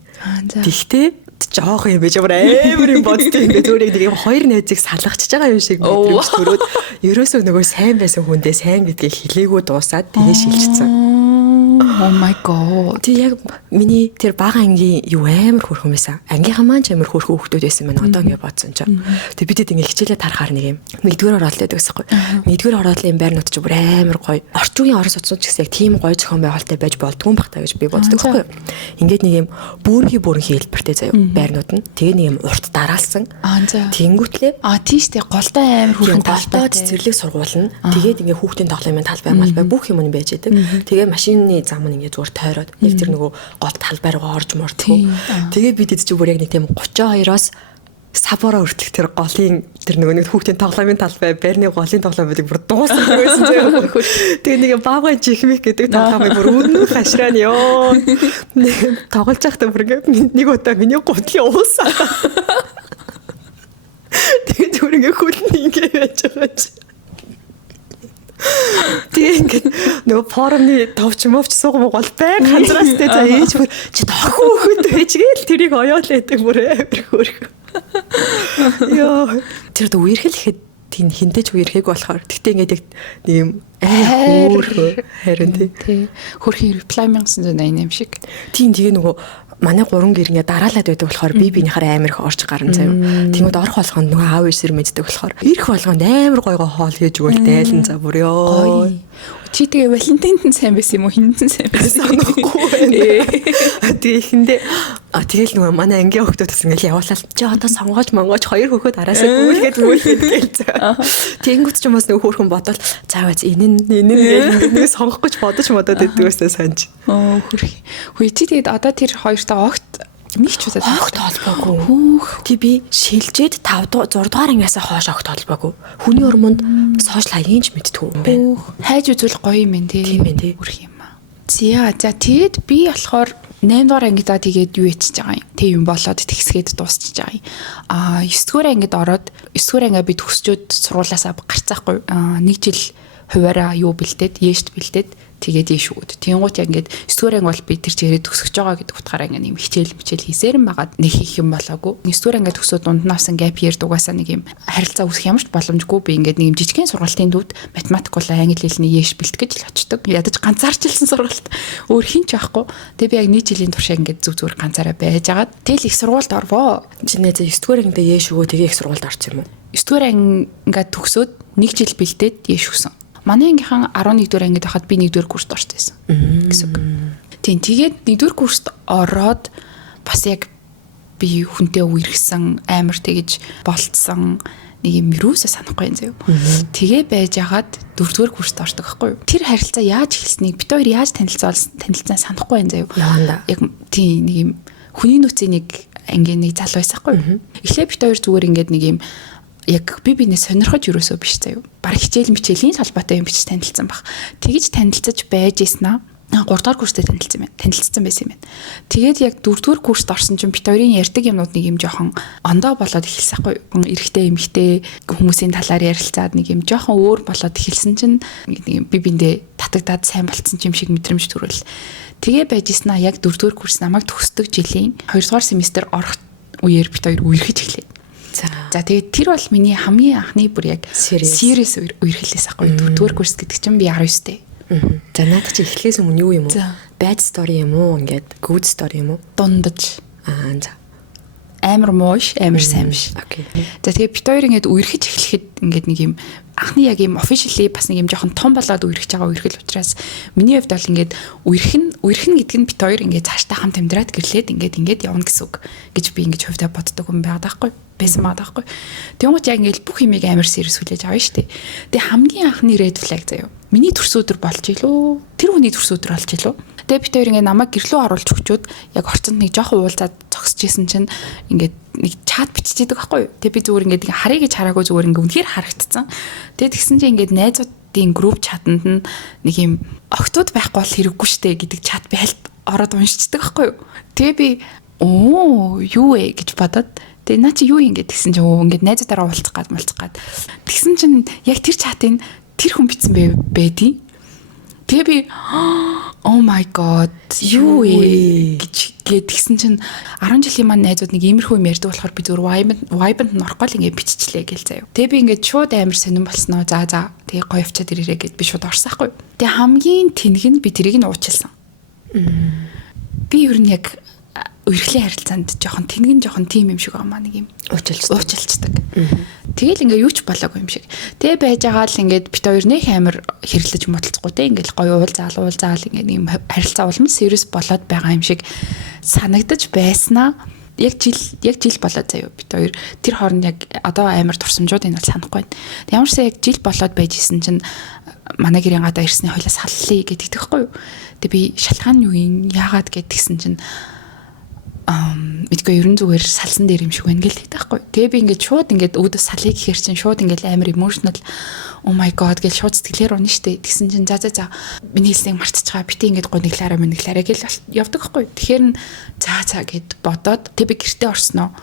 Тэгтээ жоох юм байж амар юм боддог ингээд өөрөө нэг юм хоёр найзыг салгачж байгаа юм шиг мэдрэмж төрөөд ерөөсөө нөгөө сайн байсан хүндээ сайн гэдгийг хэлээгүү дуусаад тэгээ шилжчихсэн. Oh my god. Тэг яг миний тэр бага ангийн юу амар хөрхөн байсан. Ангийнхаа маань ч амар хөрхөн хүүхдүүд байсан байна. Одоо ингэ бодсон ч. Тэг бидэд ингэ хичээлээ тарахаар нэг юм. Нэгдүгээр ороод байдаг гэсэхгүй. Нэгдүгээр ороодлын байрнууд ч бүр амар гоё. Орчуугийн орос утсууд ч гэсэн яг тийм гоё зохион байгуулалттай байж болдгүй юм бах та гэж би боддог байхгүй юу. Ингээд нэг юм бөөрхий хэлбэртэй заяа байрнууд нь. Тэгээ нэг юм урт дараалсан. Тэнгүүтлээ. Тийштэй голтой амар хөрхөн талбай цэцэрлэг сургуулна. Тэгээд ингэ хүүхдийн тоглоомын талбай малбай бүх юм нь байж байдаг. Тэгээ машины зам нь ингээ зүгээр тойроод яг тэр нөгөө гол талбай руу орж мордгоо. Тэгээ бид эд чи бүр яг нэг тийм 32-оос сабороо хүртэлх тэр голын тэр нөгөө нэг хүүхдийн тоглоомын талбай байрны голын тоглоом байдаг бүр дуусах байсан заяа. Тэгээ нэг баавгай чихмих гэдэг тоглоомыг бүр өрнө хашраа нь ёо. Тоглож байхдаа бүр ингээ нэг удаа миний гутлын уусаа. Тэгээ зүгээр ингээ хөлн ингээ байж байгаа чи. Тэгээд нөгөө форумны товч мовч суугам гол байг ханзраастай за ээж бүр чи торхон хөхөд байжгээл тэрийг оёол байдаг бүр амар хөөрхөн. Йоо тэр дэ үерхэл ихэд тийм хинтэж үерхэг болохоор тэгтээ ингээд нэг юм харин тий хөрхийн reply 1988 юм шиг. Тийм тэгээ нөгөө манай 3 гэр ингээ дараалаад байдаг болохоор би биенийхээ амар их орж гарна заяа. Тэгмэд орох болгонд нөгөө аав ээсэр мэддэг болохоор ирэх болгонд амар гойгоо хоол хийж өгөөл дайлан за бүр ёо. Чи тэгээ Валентинд нь сайн байсан юм уу хиндэн сайн байсан санахгүй байна. Тэгээ ихэндээ тэгэл нөгөө манай ангийн хүүхдүүдээс ингээл явуулаад чи одоо сонгоож монгоож 2 хөхөд араасаа гүйлгээд гээл заа. Тэнгүүт ч юм бас нөгөө хөөрхөн бодвол заавал энэ гэх нэг сонгох гэж бодож модод иддгөөсөө санаж. Хөрхи. Хөөе чи тэгээд одоо тэр хоёртаа огт нэг ч удаа огт холбоогүй. Тий би шилжээд 6 дугаар ангиасаа хойш огт холбоогүй. Хүний өрмөнд сошиал хаягийн ч мэдтгүү юм байна. Хайж үзвэл гоё юм байна тий. Тийм ээ тий. Үрх юм аа. За тэгэд би болохоор 8 дугаар ангидаа тэгээд юу ячиж байгаа юм. Тэг юм болоод тэгсгээд дуусчихж байгаа юм. 9 дугаар ангид ороод 9 дугаар ангиа би төгсчөөд сургуулаасаа гарцаахгүй. 1 жил хуваараа юу бэлдээд, ээшт бэлдээд тэгээд ийш өгöd. Тэнгуут яг ингээд 9-р анги бол би тэр чигээр төгсөж байгаа гэдэг утгаараа ингээд юм хичээл хийсээр юм байгаад нэг хийх юм болоогүй. 9-р анги төгсөөд дунднаас gap year дугаасаа нэг юм харилцаа үүсэх ямарч боломжгүй би ингээд нэг юм жижигхэн сургалтын дүүд математик болоо англи хэлний ээш бэлтгэж л очдөг. Ядаж ганцаарчилсан сургалт өөр хин ч байхгүй. Тэгээд би яг нэг жилийн туршаа ингээд зүг зүгээр ганцаараа байж агаад тэгэл их сургуульд орвоо. Чинээ 9-р ангид ээш өгөө тэгээ их сургуульд орсон юм уу? 9-р ангиа төгсөөд нэг жил бэлдээд ээш өгсөн. Манай ангийнхан 11-р ангид байхад би 1-р курст орсон байсан гэсэн үг. Тийм тэгээд 1-р курст ороод бас яг би хүнтэй үерхсэн амар тэгж болцсон нэг юм юусаа санахгүй юм заяа. Тэгээ байж хагаад 4-р курст ордог байхгүй юу? Тэр харилцаа яаж эхэлснийг бид хоёр яаж танилцсан санахгүй юм заяа. Яг тийм нэг юм хүний нөөцийн нэг ангийн нэг залуу байсаахгүй юу? Эхлээ бид хоёр зүгээр ингээд нэг юм яг бинээ сонирхож юусоо биш заяа. Бараг хичээл мичээлийн салбаатай юм биш танилцсан баг. Тэгэж танилцаж байж ийснаа 3-р курстэй танилцсан байсан юм байна. Тэгээд яг 4-р курст орсон чинь бид хоёрын ярьдаг юмнууд нэг юм жоохон ондоо болоод эхэлсэн байхгүй. Эрэгтэй эмэгтэй хүмүүсийн талаар ярилцаад нэг юм жоохон өөр болоод эхэлсэн чинь нэг юм биндээ татагдаад сайн болцсон юм шиг мэдрэмж төрөл. Тэгээ байж ийснаа яг 4-р курс намайг төгсдөг жилийн 2-р семестр орох үеэр бид хоёр үерхэж эхлэв. За тэгээд тэр бол миний хамгийн анхны бүр яг serious үерхлээс ахгүй 4-р курс гэдэг чинь би 19-тэй. За наадах чи эхлээс өмнө юу юм уу? Bad story юм уу? Ингээд good story юм уу? Дундаж. За. Амар мууш, амар сайн биш. Окей. За тэгээд бид хоёр ингээд үерхэж эхлэхэд ингээд нэг юм анхны яг юм officially бас нэг юм жоохон том болоод үерхэж байгаа үерхэл учраас миний хувьд бол ингээд үерхэн гэдэг нь бид хоёр ингээд цаашдаа хамт амьдраад гэрлээд ингээд явна гэсэн үг гэж би ингээд хувьдаа боддог юм байгаа даахгүй байсан байгаа даахгүй. Тэнгуут яг ингээд бүх юмыг амар serious хүлээж авна шүү дээ. Тэгээ хамгийн анхны red flag заяа. Миний төрс өдөр болж илүү? Тэр хүний төрс өдөр болж илүү? Тэгээ бид хоёр ингээд намайг гэрлөө оруулж өгчөөд яг орцонд нэг жоохон уулзаад зогсож исэн чинь ингээд нэг чат биччихэдэг байхгүй юу? Тэгээ би зүгээр ингээд харъя гэж хараагүй зүгээр ингээд үнэхээр харагдсан. Тэгээ тэгсэн чинь ингээд найзуудын групп чатанд нь нэг юм октод байхгүй бол хэрэггүй штэ гэдэг чат би хальт ороод уншчихдаг байхгүй юу? Тэгээ би юу вэ гэж бодоод тэгээ наа чи юу ингэж тэгсэн чинь ингээд найзуудаараа уулзах гад. Тэгсэн чинь яг тэр чатыг тэр хүн бичсэн байдیں۔ Тэгээ би oh my god юу вэ гэж тэгсэн чинь 10 жилийн маань найзууд нэг иймэрхүү юм ярьдаг болохоор би зүгээр Vibe-д норхгүй л ингэ биччихлээ гээл заяа. Тэгээ би ингээд шууд амар сонирн болсноо. За тэгээ гоё явчаад ирээрээ гэд би шууд орсаахгүй. Тэгээ хамгийн тэнэг нь би тэрийг нь уучлсан. Би ер нь яг үерхлийн харилцаанд жоохон тийм юм шиг байгаа нэг юм уучлцдаг. Тэгэл ингээ юу ч болоогүй юм шиг. Тэгээ байж байгаа л ингээд бит хоёр нэг амар хэрлэж модалцгүй те ингээл гоё уулзаал ингээ нэг харилцаа улам serious болоод байгаа юм шиг санагдаж байснаа яг жил болоод заяа бит хоёр тэр хооронд яг одоо амар турсамжууд энэ бол санахгүй байна. Ямарсаа яг жил болоод байж исэн чинь манай гэрийн гадаа ирсний хойлоос саллаа гэдэг тэгэхгүй юу. Тэгээ би шалтгаан юу юм яагаад гэдгсэн чинь мэдгүй ерөн зүгээр салсан дээр юм шиг байна гэл тэгэхгүй. Тэгээ би ингээд шууд ингээд өөдөөс салъя гэхэр чинь шууд ингээд амар emotional oh my god гэж шууд сэтгэлээр унаа штэ. Тэгсэн чинь за миний хэлснийг мартчихгаа бити ингээд гуниглаараа гэл явдаг байхгүй. Тэгэхээр за гэд бодоод тэг би гэртээ орсноо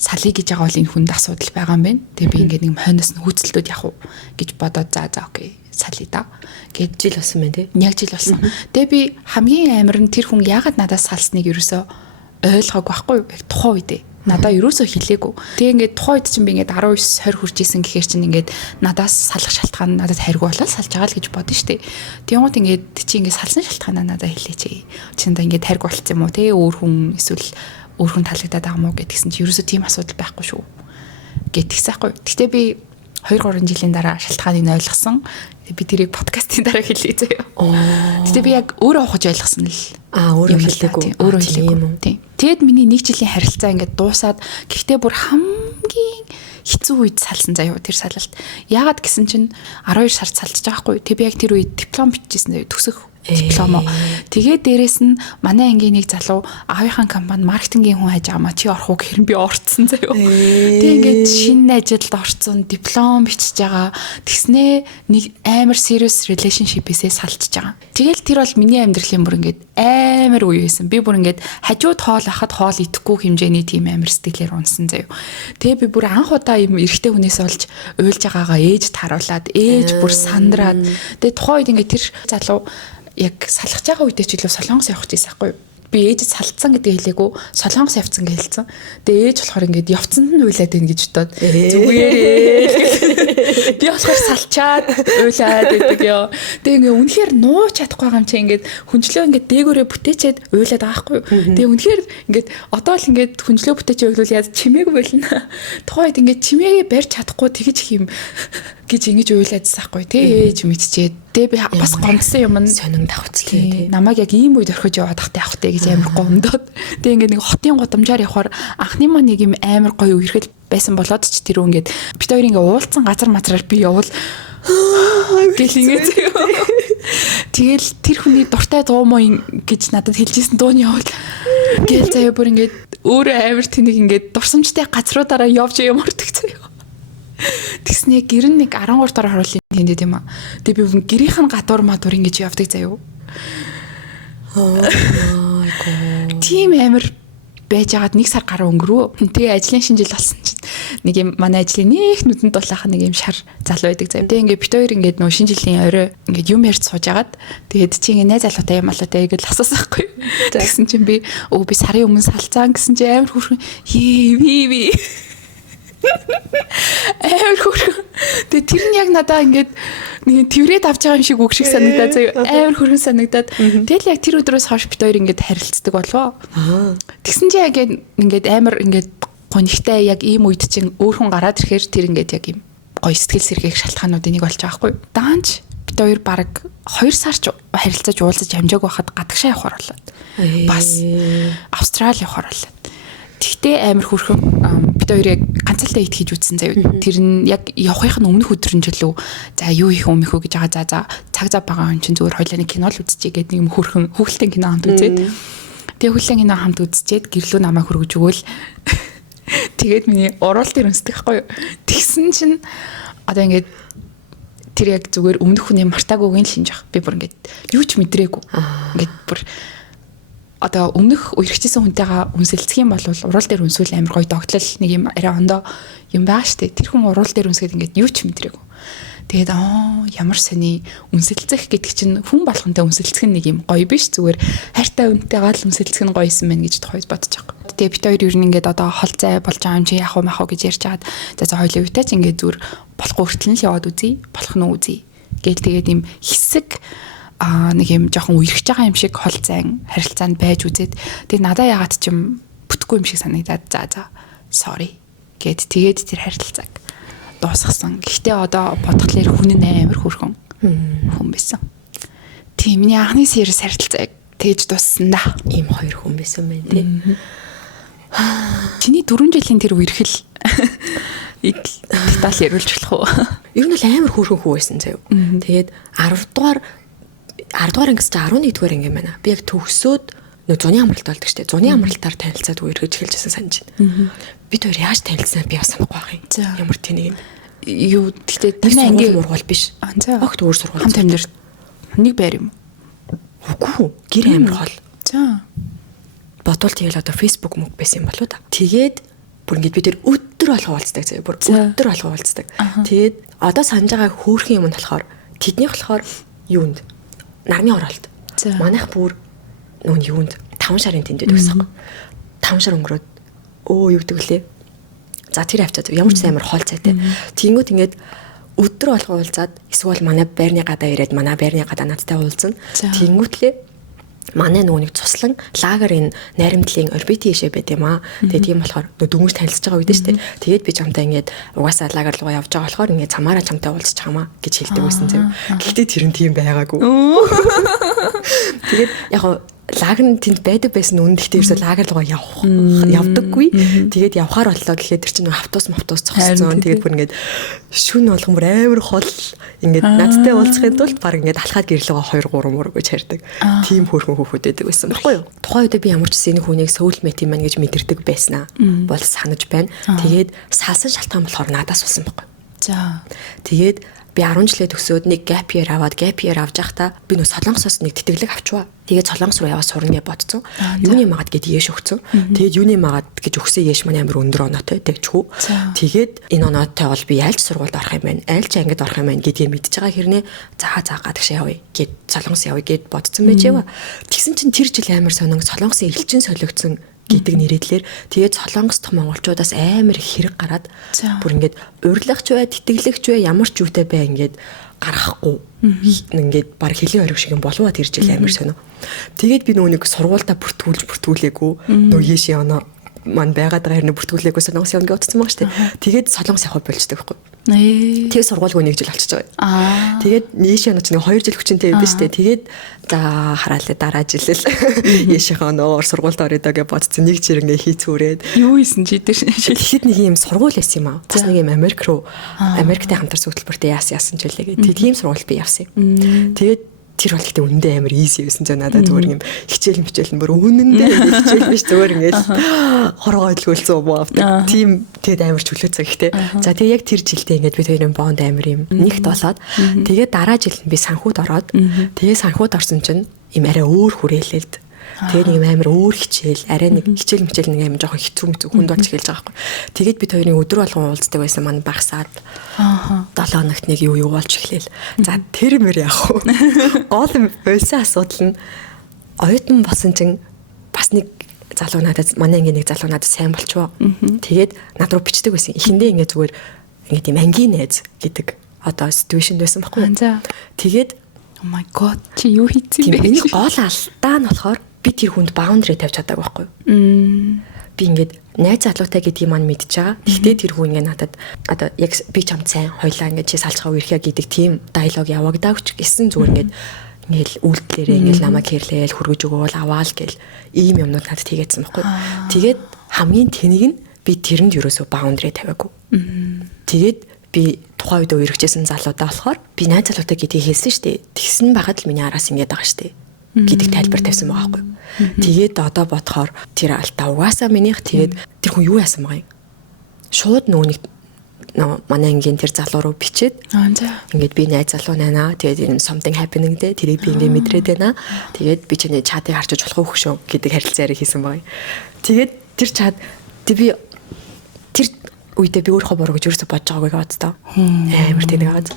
салъя гэж байгаа бол энэ хүнд асуудал байгаа юм байна. Тэг би ингээд нэг хойноос нь хүүцэлтүүд явах уу гэж бодоод за окей салъя да гэд жил болсон байна те. Яг жил болсон. Тэгээ би хамгийн амар нь тэр хүн яагаад надаас салсныг ерөөсөө ойлгоогүй байхгүй яг тухайн үедээ надаа ерөөсөө хэлээгүй. Тэгээ ингээд тухайн үед чинь би ингээд 19 20 хүрч исэн гэхээр чинь ингээд надаас салах шалтгаан надад хайргүй болоод салж байгаа л гэж бодсон шүү дээ. Тэгмээд ингээд чи ингээд салсан шалтгаанаа надад хэлээч. Чиндаа ингээд хайргүй болцсон юм уу те өөр хүн эсвэл өөр хүн таалагдаад байгаа юм уу гэдгсэн чи ерөөсөө тийм асуудал байхгүй шүү гэдгийсэхгүй. Гэтэ би 2-3 жилийн дараа шалтгааныг нь ойлгосон. Би тэрийг подкастын дараа хэлээ заяа. Гэтэ би яг өөрөө ухаж ойлгосон л. Өөрөө хэлээгүй. Өөрөө хэлээгүй. Тийм. Тэгэд миний 1 жилийн харилцаа ингээд дуусаад гэхдээ бүр хамгийн хэцүү үед салсан заяа тэр салалт. Яагаад гэсэн чинь 12 сард салж байгаа хгүй. Тэг би яг тэр үед диплом бичижсэн заяа. Төгсөх диплом. Тэгээд дээрэс нь манай ангийн нэг залуу аавынхаа компани маркетингийн хүн хайж байгаа маа чи орох уу гэхээр би орцсон заяа. Тэг ингээд шинэ ажилд орцсон, диплом бичиж байгаа. Тэгснээ нэг амар serious relationship-ээсээ салчиж байгаа. Тэгэл тэр бол миний амьдралын бүр ингээд амар үе байсан. Би бүр ингээд хажууд хоол ахад хоол идэхгүй хэмжээний тийм амар сэтгэлээр унсан заяа. Тэгээ би бүр анх удаа юм эрэгтэй хүнээс олж уйлж байгаагаа ээжд харуулад ээж бүр сандраад тэгээ тухайн үед ингээд тэр залуу яг салхаж байгаа үедээ ч илүү Солонгос явах гэсэн байхгүй юу? Би ээж салцсан гэдэг хэлээгүй Солонгос явцсан гэж хэлсэн. Тэгээ ээж болохоор ингээд явцсанд нь уйлаад байна гэж бодоод зүгээрээ би болохоор салчаад уйлаад байдаг ёо. Тэгээ ингээд үнэхээр нууж чадахгүй байгаа юм чи ингээд хүнчлөө ингээд дээгүүрээ бүтээчээд уйлаад байгаа байхгүй юу? Тэгээ үнэхээр ингээд одоо л ингээд хүнчлөө бүтээчээ уйлвал яа чимээг болно. Тухайн үед ингээд чимээгээ барьж чадахгүй тэгэж их юм гэж ингэж уйлаадсан байхгүй тий ээж мэдчихээ. Тэгээ би бас гомдсон юм сонин давхцлээ тий. Намайг яг ийм үед орхиж яваад тахтай явахтэй гэж амар гомдоод. Тэгээ ингээд нэг хотын гудамжаар явахаар анхны маань нэг юм амар гоё үерхэл байсан болоод ч тэр ингээд бит хоёр ингээд уулцсан газар матраар би явал гэл ингээд тэгэл тэр хүний дуртай дуу мó гэж надад хэлжсэн дууны явал гэл заяа бүр ингээд өөрөө амар тэнэг ингээд дурсамжтай газруудаараа явж ямардаг заяа. Тэгснэ гэр нь нэг 13 дор харуулын тэндээ тийм аа. Тэгээ би гэрийнхэн гадуур мадуур ингэж явдаг заяа. Тийм амар байж агаад 1 сар гаруй өнгөрөө. Тэгээ ажлын шинэ жил болсон чинь нэг юм манай ажлын нэг нүдэнд дулаах нэг юм шар залуу байдаг заяа. Тэгээ ингээд бит хоёр ингээд нөө шинэ жилийн орой ингээд юм ярьж сууж агаад тэгээд чи ингээд найз залуутай юм алаатай гэж асуусахгүй. Тэгсэн чинь би би сарын өмнө салцаан гэсэн чинь амар хөөрхөн би амар хөөрхөн. Тэгээ тэр нь яг надаа ингээд нэг тврээд авч байгаа юм шиг үг шиг санагдаад заяа. Амар хөөрхөн санагдаад. Тэгэл яг тэр өдрөөс хойш бит хоёр ингээд харилцдаг болвоо. Тэгсэн чинь яг ингээд амар ингээд гонигтай яг ийм үед чинь өөр хүн гараад ирэхээр тэр ингээд яг ийм гоё сэтгэл сэргээх шалтгаануудын нэг болж байгаа хгүй. Даанч бит хоёр баг 2 сарч харилцаж уулзаж амжааг байхад гадагшаа явахаар болоод. Бас Австрали явахаар болоод. Тэгтээ амар хөрхөн бид хоёр яг ганцaalтай ит хийж үтсэн заяа. Тэр нь яг явахын өмнөх өдөр нь ч лөө за юу их юм ихөө гэж байгаа. За цаг зав байгаа юм чинь зүгээр хоёлаа нэг кино л үзчихье гэдэг нэг юм хөрхөн хүүхэлдэйн кино хамт үзээд. Тэгээ хүүхэлдэйн кино хамт үзчихэд гэрлөө намайг хөргөж өгөөл. Тэгээд миний уруул дээр үнсдэг байхгүй юу. Тэгсэн чинь одоо ингээд тэр яг зүгээр өмнөх хүний мартаагүйгийн л шинж ах. Би бүр ингээд юу ч мэдрээгүй. Ингээд бүр одоо өмнөх үерхчихсэн хүнтэйгээ үнсэлцэх юм бол уруул дээр үнсүүл амар гоё догтлол нэг юм арай ондоо юм байгаа штэ. Тэр хүн уруул дээр үнсгээд ингээд юу ч мэдрээгүй. Тэгээд ямар сони үнсэлцэх гэдэг чинь хүн болгонтэй үнсэлцэх нэг юм гоё биш зүгээр хайртай үнтэйгээ л үнсэлцэх нь гоё юм байна гэж тохиос бодож байгаа. Тэгээ бит хоёр ер нь ингээд одоо хол зай болж байгаа юм чи яах вэ мах вэ гэж ярьж хагаад за хоёлоо үетэй ч ингээд зүгээр болохгүй хүртэл нь л яваад үзье болох нь үзье гээл тэгээд юм хэсэг нэг юм жоохон үерхэж байгаа юм шиг хол зайн харилцаанд байж үзээд тэгээд надаа яагаад ч юм бүтэхгүй юм шиг санагдаад за sorry гэд тэгээд тэр харилцааг дуусгасан. Гэхдээ одоо бодглохлээр хүн нь амар хөрхөн хүн байсан. Тийм миний анхны сервис харилцааг тэгж дууссан да. Ийм хоёр хүн байсан байх тийм. Чиний 4 жилийн тэр үерхэл деталь яриулж болох уу? Ер нь бол амар хөрхөн хүн байсан заяа. Тэгээд 10 дугаар ангис чи 11 дугаар анги юм байна. Би яг төгсөөд нөө зуны амралт болдог штэ. Зуны амралтаар танилцаад үерхэж эхэлжсэн санаж байна. Бид хоёр яаж танилцсан би бас санахгүй байх юм. Ямар тэнийг юу гэхдээ таны анги ургуул биш. Огт өөр сургууль. Хамт амьдар нэг байр юм. Үгүй гэр амир хол. За. Бодвол тэгэл одоо Facebook мөг байсан юм болоо да. Тэгээд бүр ингэж бид тэр өдөр болго уулздаг заяа. Бүр өдөр болго уулздаг. Тэгээд одоо санаж байгаа хөөрхөн юм нь болохоор тэдний болохоор юунд нарны оролт. Манайх бүр нүүн юунд 5 сарын тэндэд байсан. 5 сар өнгөрөөд юу гэдэг вүлээ. За тэр авчаад ямар ч амар хоол цайтай. Тэнгүүд ингээд өдөр болго уулзаад эсвэл манай байрны гадаа ирээд манай байрны гадаа надтай уулзна. Тэнгүүтлээ манай нөгөө нэг цуслан лагерын найрамдлын орбитын ишээ байт юм аа. Тэгээ тийм болохоор дөнгөж танилцж байгаа үед шүү дээ. Тэгээд би чамтай ингээд угаасаа лагер руу явж байгаа болохоор ингээд цамаараа чамтай уулзчих хамаа гэж хэлдэг байсан зав. Гэхдээ тэр нь тийм байгаагүй. Тэгээд яг лагер нь тэнд байдаг байсан үнэхдээ ерөөсөө лагер руугаа явдаггүй. Тэгээд явхаар боллоо гэхэд тэр чинь автобус зогссон. Тэгээд бүр ингээд шүн болгон бүр амар хол ингээд надтай уулзахын тулд баг ингээд алхаад гэрлэгээ 2 3 мөр гэж хардаг. Тийм хөөрхөн хүүхэд байдаг байсан байхгүй юу? Тухайн үед би ямар ч энэ хүнийг соулмэт юм байна гэж мэдэрдэг байснаа бол санаж байна. Тэгээд салсан шалтгаан болохоор надаас болсон байхгүй. За. Тэгээд би 10 жилээ төгсөөд нэг gap year аваад gap year авч байхдаа би нөө Солонгосоос нэг тэтгэлэг авчваа. Тэгээд Солонгос руу яваад сурна гэж бодсон. Юуны магаад гэд яэш өгцөн. Тэгээд юуны магаад гэж өгсөн яэш маань амар өндөр оноотой тэгчхүү. Тэгээд энэ оноотой бол би айлч сургуульд орох юм байна. Айлч ангид орох юм байна гэдгийг мэдж байгаа хэрнээ за гадагш явъя гэд Солонгос явъя гэд бодсон байж ява. Тэгсэн чинь тэр жил амар сонин Солонгосын элчин солигдсон гэдэг нэрэдлэр тэгээд солонгост монголчуудаас амар их хэрэг гараад бүр ингээд урьдлагч бай, тэтгэлэгч бай, ямар ч юутай бай ингээд гарахгүй. Ингээд баг хилийн ориг шиг юм болов тэр жил амар сонио. Тэгээд би нүг сургуультаа бүртгүүлээгүй. Нөө яши оноо маань байгаад байгаа хэрнээ бүртгүүлээгүй солонгос явна гэж утсан байгаа шүү дээ. Тэгээд солонгос явах болждаг байхгүй. Тэгээд сургуульгүй 1 жил болчихж байгаа. Тэгээд яши оноо чинь 2 жил хүчинтэй байдсан шүү дээ. Тэгээд за хараалаа дараа жил л яшихаа нөөр сургуульд орёдоо гэж бодсон. Нэг жир ингээ хийцүүрээд. Юу хийсэн чи тэр тэгэхэд нэг юм сургууль байсан юм аа. Бас нэг юм Америктэй хамтарсан хөтөлбөртэй яасан ч үлээ. Тэгээд тийм сургууль би явсан. Тэгээд тэр бол ихтэй үндэ амар easy байсан ч надад зүгээр юм хичээл нь бүр үнэндээ хичээл биш зүгээр ингээд хорогоо илгүүлсэн юм авдаг. Тийм тэгэд амар чөлөөцөө ихтэй. За тэгээ яг тэр жилдээ ингээд бид хоёрын бонд амар юм нэгт болоод тэгээ дараа жил нь би санхүүд ороод тэгээ санхүүд орсон чинь юм арай өөр хүрээлэлд тэгээд нэг амар өөр хичээл арай нэг хичээл нэг амар жоохон хэцүү хүнд болж эхэлж байгаа байхгүй. Тэгээд бид хоёрын өдөр болгон уулздаг байсан маань багасаад 7 хоногт нэг юу болж эхлэв. За тэр мөр яах вэ? Гол байсан асуудал нь оюутан болсон чинь бас нэг залуу надад манай ангийн нэг залуу надад сайн болчихоо. Тэгээд над руу бичдэг байсан. Эхэндээ ингээ зүгээр ингээ тийм ангийн найз гэдэг одоо ситүэйшн байсан байхгүй. Тэгээд oh my god чи юу хийцэн бэ? Энийг гол алдаа нь болохоор би тэр хүнд баундари тавьж чадаагүй байхгүй. Би ингээд найз залуутай гэдгийг маань мэдж байгаа. Гэхдээ тэр хүн ингээд надад одоо яг би ч юм сайн хоёлаа ингээд чи салцгаа үерхээ гэдэг тийм диалог явагдаагүй ч гэсэн зүгээр ингээд үйлдэлээрээ ингээд намайг хэрлээл хөргөж өгөөл аваал гэл ийм юмнууд надад хийгээдсэн байхгүй. Тэгээд хамгийн тэнэг нь би тэрэнд ерөөсөө баундари тавиагүй. Тэгээд би тухайн үед үерхжсэн залуудаа болохоор би найз залуутай гэдгийг хэлсэн шүү дээ. Тэгсэн байгаад л миний араас ингээд байгаа шүү дээ гэдэг тайлбар тавьсан байгаа байхгүй. Тэгээд одоо бодохоор тэр алтаа угаасаа минийх тэгээд тэр хүн юу яасан байгаа юм? Шууд нүуник манай ангийн тэр залуу руу бичээд ингээд би найз залуу нана тэгээд энэ something happening дээ тэрийг би ингээд мэдрээд байна. Тэгээд би чиний чатыг харж болох уу хөшөө гэдэг харилцаа яриг хийсэн байгаа. Тэгээд тэр чат би тэр үедээ би өөрөө буруу гэж ерөөсө бодож байгаагүй боддоо. Амар тэнэг аваад.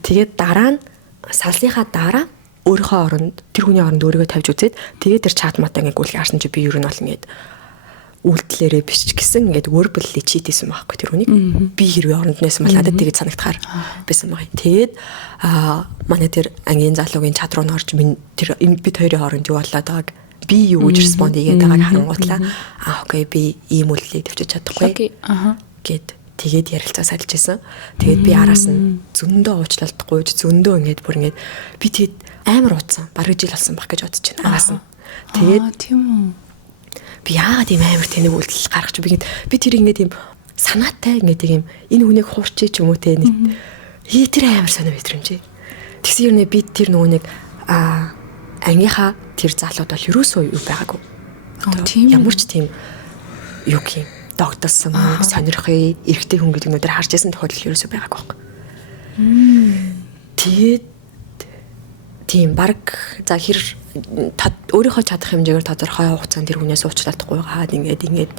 Тэгээд дараа нь салсныхаа дараа өөрийнхөө оронд тэр хүний оронд өөрийгөө тавьж үзээд тэгээд тэр чат матаа ингээ гүйлгээ харсан чи би ер нь бол ингээд үйлдэлээрээ биш гэсэн ингээд verbally cheat хийсэн байхгүй тэр хүнийг би хэрвээ оронд нэсэн бол надад тэгээд санагдахаар байсан байгаа. Тэгээд манай тэр ангийн залуугийн чат руу норж тэр бид хоёрын хооронд юу болоод байгааг би юу гэж респонд хийгээд байгааг харангуутлаа окей би ийм үйлдэлийг тавьчих чадахгүй гэд тэгээд ярилцаа сальж исэн. Тэгээд би араас нь зөндөө уучлалтгүй зөндөө ингээд бүр ингээд би тэгээд амар уудсан. Бараг жил болсон баг гэж бодож байна. Араас нь. Тэгээд тийм үү. Би яагаад ийм амар тэнэг үйлдэл гаргаж би тэр ингээд ийм санаатай ингээд ийм энэ хүнийг хуурчээ ч юм уу те нэг тэр амар сонио мэдрэмжээ. Тэгсэн юм би тэр нөгөөнийг ангийнхаа тэр залууд бол ерөөсөө юу байгаагүй. Ямар ч тийм юу гэх юм догтолсон сонирхъя эрэгтэй хүн гэдэг нүдээр харж байсан тохиолдол ерөөсөө байгаагүй байхгүй. Тэгээд тийм баг за хэр өөрийнхөө чадах хэмжээгээр тодорхой хугацаанд тэр хүнээс уучлалтгүй хаад ингээд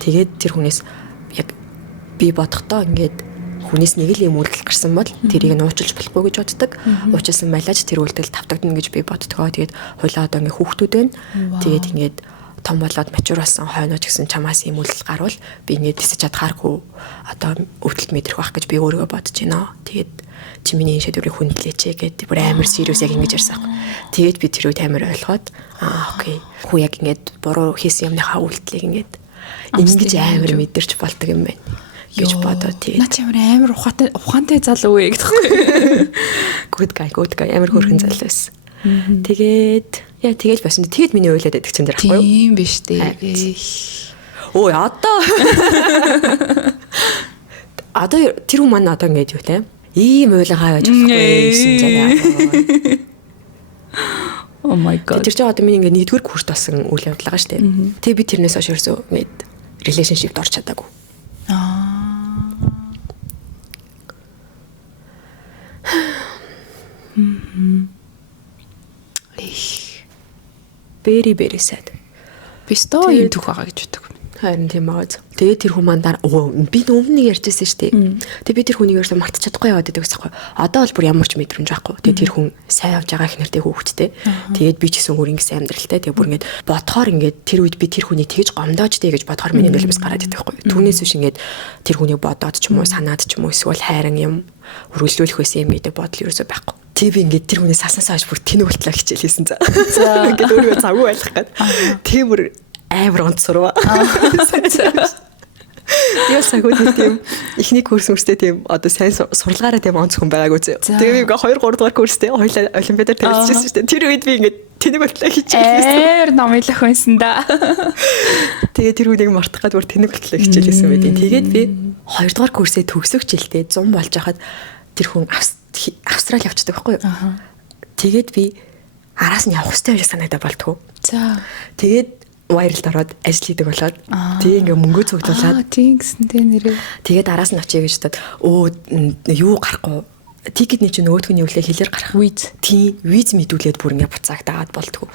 тэгээд тэр хүнээс яг би бодохдоо ингээд хүнээс нэг л юм үйлдэл гарсан бол тэрийг нь уучлж болохгүй гэж боддог. Уучлсан байлаач тэр үйлдэл тавтагдана гэж би боддгоо. Тэгээд хойлоо одоо ингээд хүүхдүүд байна. Тэгээд ингээд том болоод мачур болсон хойнооч гэсэн чамаас юм үйлдэл гарвал би ингээд тисэж чадхааргүй одоо өвдөлт мэдрэх байх гэж би өөрийгөө бодож байна. Тэгээд чи миний энэ шийдвэрийг хүндлээч гэдэг бүр амар serious яг ингэж ярьсан юм. Тэгээд би тэр үед амар ойлгоод окей. Хүү яг ингээд буруу хийсэн юмныхаа үйлдэлийг ингээд ингэж амар мэдэрч болдог юм байна гэж бодоод тэгээд наа чи амар ухаантай залуу вэ гэдэгхгүй. Good guy амар хөрхэн залуу байсан. Тэгээд Яа тэгэл байсан. Тэгэд миний ойлоод байдаг чинь дэр ахгүй юу? Тийм биш дээ. Өө одоо тэр хүн маань одоо ингэж юу те? Ийм уйлгаа байж болохгүй гэсэн заяа. Oh my god. Тэр чинь одоо миний ингээ нэгдүгээр курст болсон үйл явдал байгаа шүү дээ. Тэгээ би тэрнээс хойш ерөөсөө ингээд relationship-д орч чадаагүй. Very sad. Би стоо юм төх байгаа гэж боддог. Харин тийм байгаа. Тэгээд тэр хүн мандаар би өмнө нэг ярьжсэн шүү дээ. Тэгээд би тэр хүнийг ерөөсөө мартаж чадахгүй яваад байдаг гэсэн юм. Одоо бол бүр ямар ч мэдрэмж байхгүй. Тэгээд тэр хүн сайн явж байгаа их нэртэй хүүхэдтэй. Тэгээд би ч гэсэн өөр ингэсэн амьдралтай. Тэгээд бүр ингээд бодохоор ингээд тэр үед би тэр хүнийг тэгж гомдоож дээ гэж бодохоор миний нөлөөс гараад идэх байхгүй. Түүнээс биш ингээд тэр хүнийг бодоод ч юм уу санаад ч юм уу эсвэл хайран юм үргэлжлүүлэх байсан юм гэдэг бодол ерөөсөө байхгүй. Тэг би ингээд тэр хүний салснасаа хойш бүр тэнэг болтлоо хичээл хийсэн за. Ингээд өөрөө завгүй байлах гээд. Тийм бүр амар онцороо. Яа сагууд тийм ихний курс мөрстэй тийм одоо сайн сурлагаараа тийм онц хүн байгаагүй зөө. Тэгээ би ингээ 2 3 дугаар курстэй хоёлаа олимпиадаар тавьчихсан шүү дээ. Тэр үед би ингээ тэнэг болтлоо хичээлсэн. Номлох байсан да. Тэгээ тэр үнийг мартах гад бүр тэнэг болтлоо хичээлсэн байдیں۔ Тэгээд би 2 дугаар курсээ төгсөх жилдээ 100 болж хахад тэр хүн Австрали явчихдаг байхгүй юу? Тэгээд би араас нь явах хэрэгтэй гэж санагдаад болтгоо. За. Тэгээд вайралд ороод ажил хийдэг болоод тэгээ ингээ мөнгөө цуглуулад тийм гэсэн тэ нэрээ. Тэгээд араас нь очие гэж бодоод юу гарахгүй тикетний чинь нөгөөдхөний үлээ хэлээр гарах виз. Тийм виз мэдүүлээд бүр ингээ буцаагдаад болтгоо.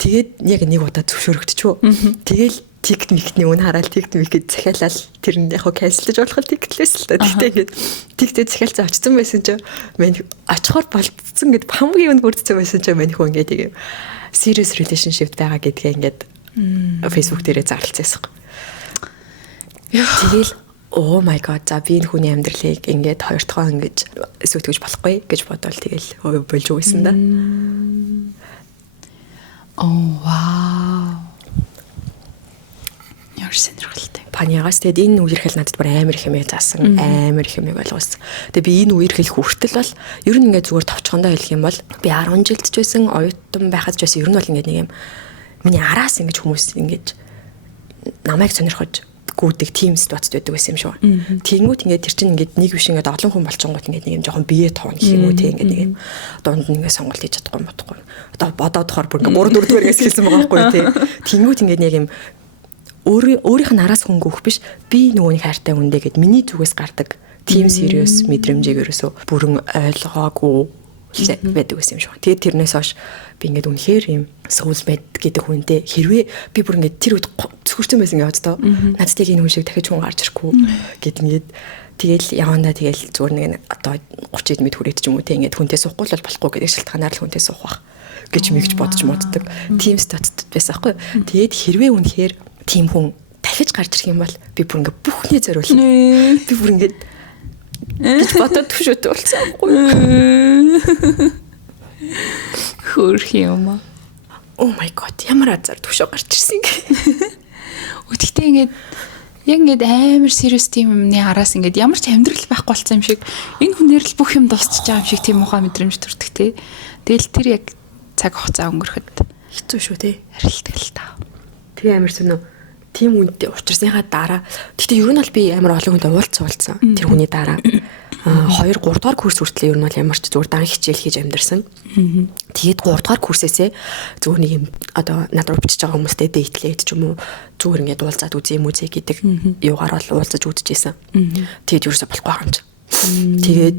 Тэгээд яг нэг удаа зөвшөөрөгдчихөө. Тэгэл тикет микетний үн хараад тикет микет захиалал тэр нь яг канселж болох тикетлээс л та. Тэгтээ ингээд тикетээ захиалцаа очсон байсан чинь мань очихоор болцсон гэд хамгийн үнд бүрдсэн байсан чинь мань хөө ингээд тийм serious relationship байгаа гэдгээ ингээд Facebook дээрээ зарлцсан. Тэгэл oh my god за би энэ хүний амьдралыг ингээд хоёр дахь ингэж эсвэтгэж болохгүй гэж бодвол тэгэл болж өгсөн да. Oh wow. Яар сонирхолтой. Паниагаас тэгэд энэ үерхэл надад бүр амар их юм заасан. Амар их юм ойлгуулсан. Тэгээ би энэ үерхэл хүртэл бол ер нь ингээд зүгээр товчхондоо хэлэх юм бол би 10 жилд ч байсан, оюутан байхад ч байсан ер нь бол ингээд нэг юм миний араас ингэж хүмүүс ингэж намайг сонирхож гүйдэг team ситуацд байдаг байсан юм шүү. Тэнгүүт ингээд тэр чинь ингээд нэг биш ингээд олон хүн болчонгууд ингээд нэг юм жоохон бие тоон гэх юм уу тийм ингээд нэг юм дунд нь ингээд сонголт хийж чадахгүй юм бодохгүй. Одоо бодоод хоор бүр ингээд 3 4 дугааргаас хэлсэн байгаа байхгүй тийм. Тэнгүүт ингээд нэг юм өөрийнх нь араас хөнгөх биш би нөгөөний хайртай хүндээ гэд миний зүгээс гардаг team serious мэдрэмжийг ерөөсө бүрэн ойлгоогүй байдаг гэсэн юм шүү. Тэгээд тэрнээс хойш би ингээд үнэхээр юм soulmate гэдэг хүнтэй хэрвээ би бүр ингээд тэр үед зөвхөрсөн байсан яваад тоо надад яг энэ хүн шиг дахиж хүн гарч ирэхгүй гэд ингээд тэгэл явандаа тэгэл зүгээр нэг одоо 30 эд мэд хүрээд ч юм уу те ингээд хүнтэй суухгүй л болохгүй гэдэг шалтгаанаар л хүнтэй суух бах гэж мэгж бодож моддаг team статусд байсан байхгүй. Тэгээд хэрвээ үнэхээр team хүн дахиж гарч ирэх юм бол би бүр ингээд бүхний зориулна. Би бүр ингээд гэж бодоод төвшөөтэй болсон байхгүй. Хөрх юм. Oh my god ямар азар төвшөө гарч ирсэн гээ. Өтгтээ ингээд яг ингээд амар serious team-ний араас ингээд ямар ч амьдрал байхгүй болсон юм шиг энэ хүнээр л бүх юм дуусчих байгаа юм шиг тийм ухаан мэдрэмж төрдөг те. Тэгэл тэр яг цаг хугацаа өнгөрөхөд хэцүү шүү те. харилдаг л та. Тэгээ амар сүнөө тийм үнэтэй уучрсныхаа дараа гэхдээ ер нь бол би амар олон хүнтэй уулзсан. Тэр хүний дараа 2 3 дугаар курс хүртэл ер нь бол ямар ч зүгээр дан хичээл хийж амьдэрсэн. Тэгээд 3 дугаар курсээсээ зүгээр нэг юм одоо над руу бичиж байгаа хүмүүстэй дейтлээд ч юм уу зүгээр ингээд уулзаад үзье юм үзье гэдэг юугаар бол уулзаж үзчихсэн. Тэгээд ерөөсө болохгүй юм чи. Тэгээд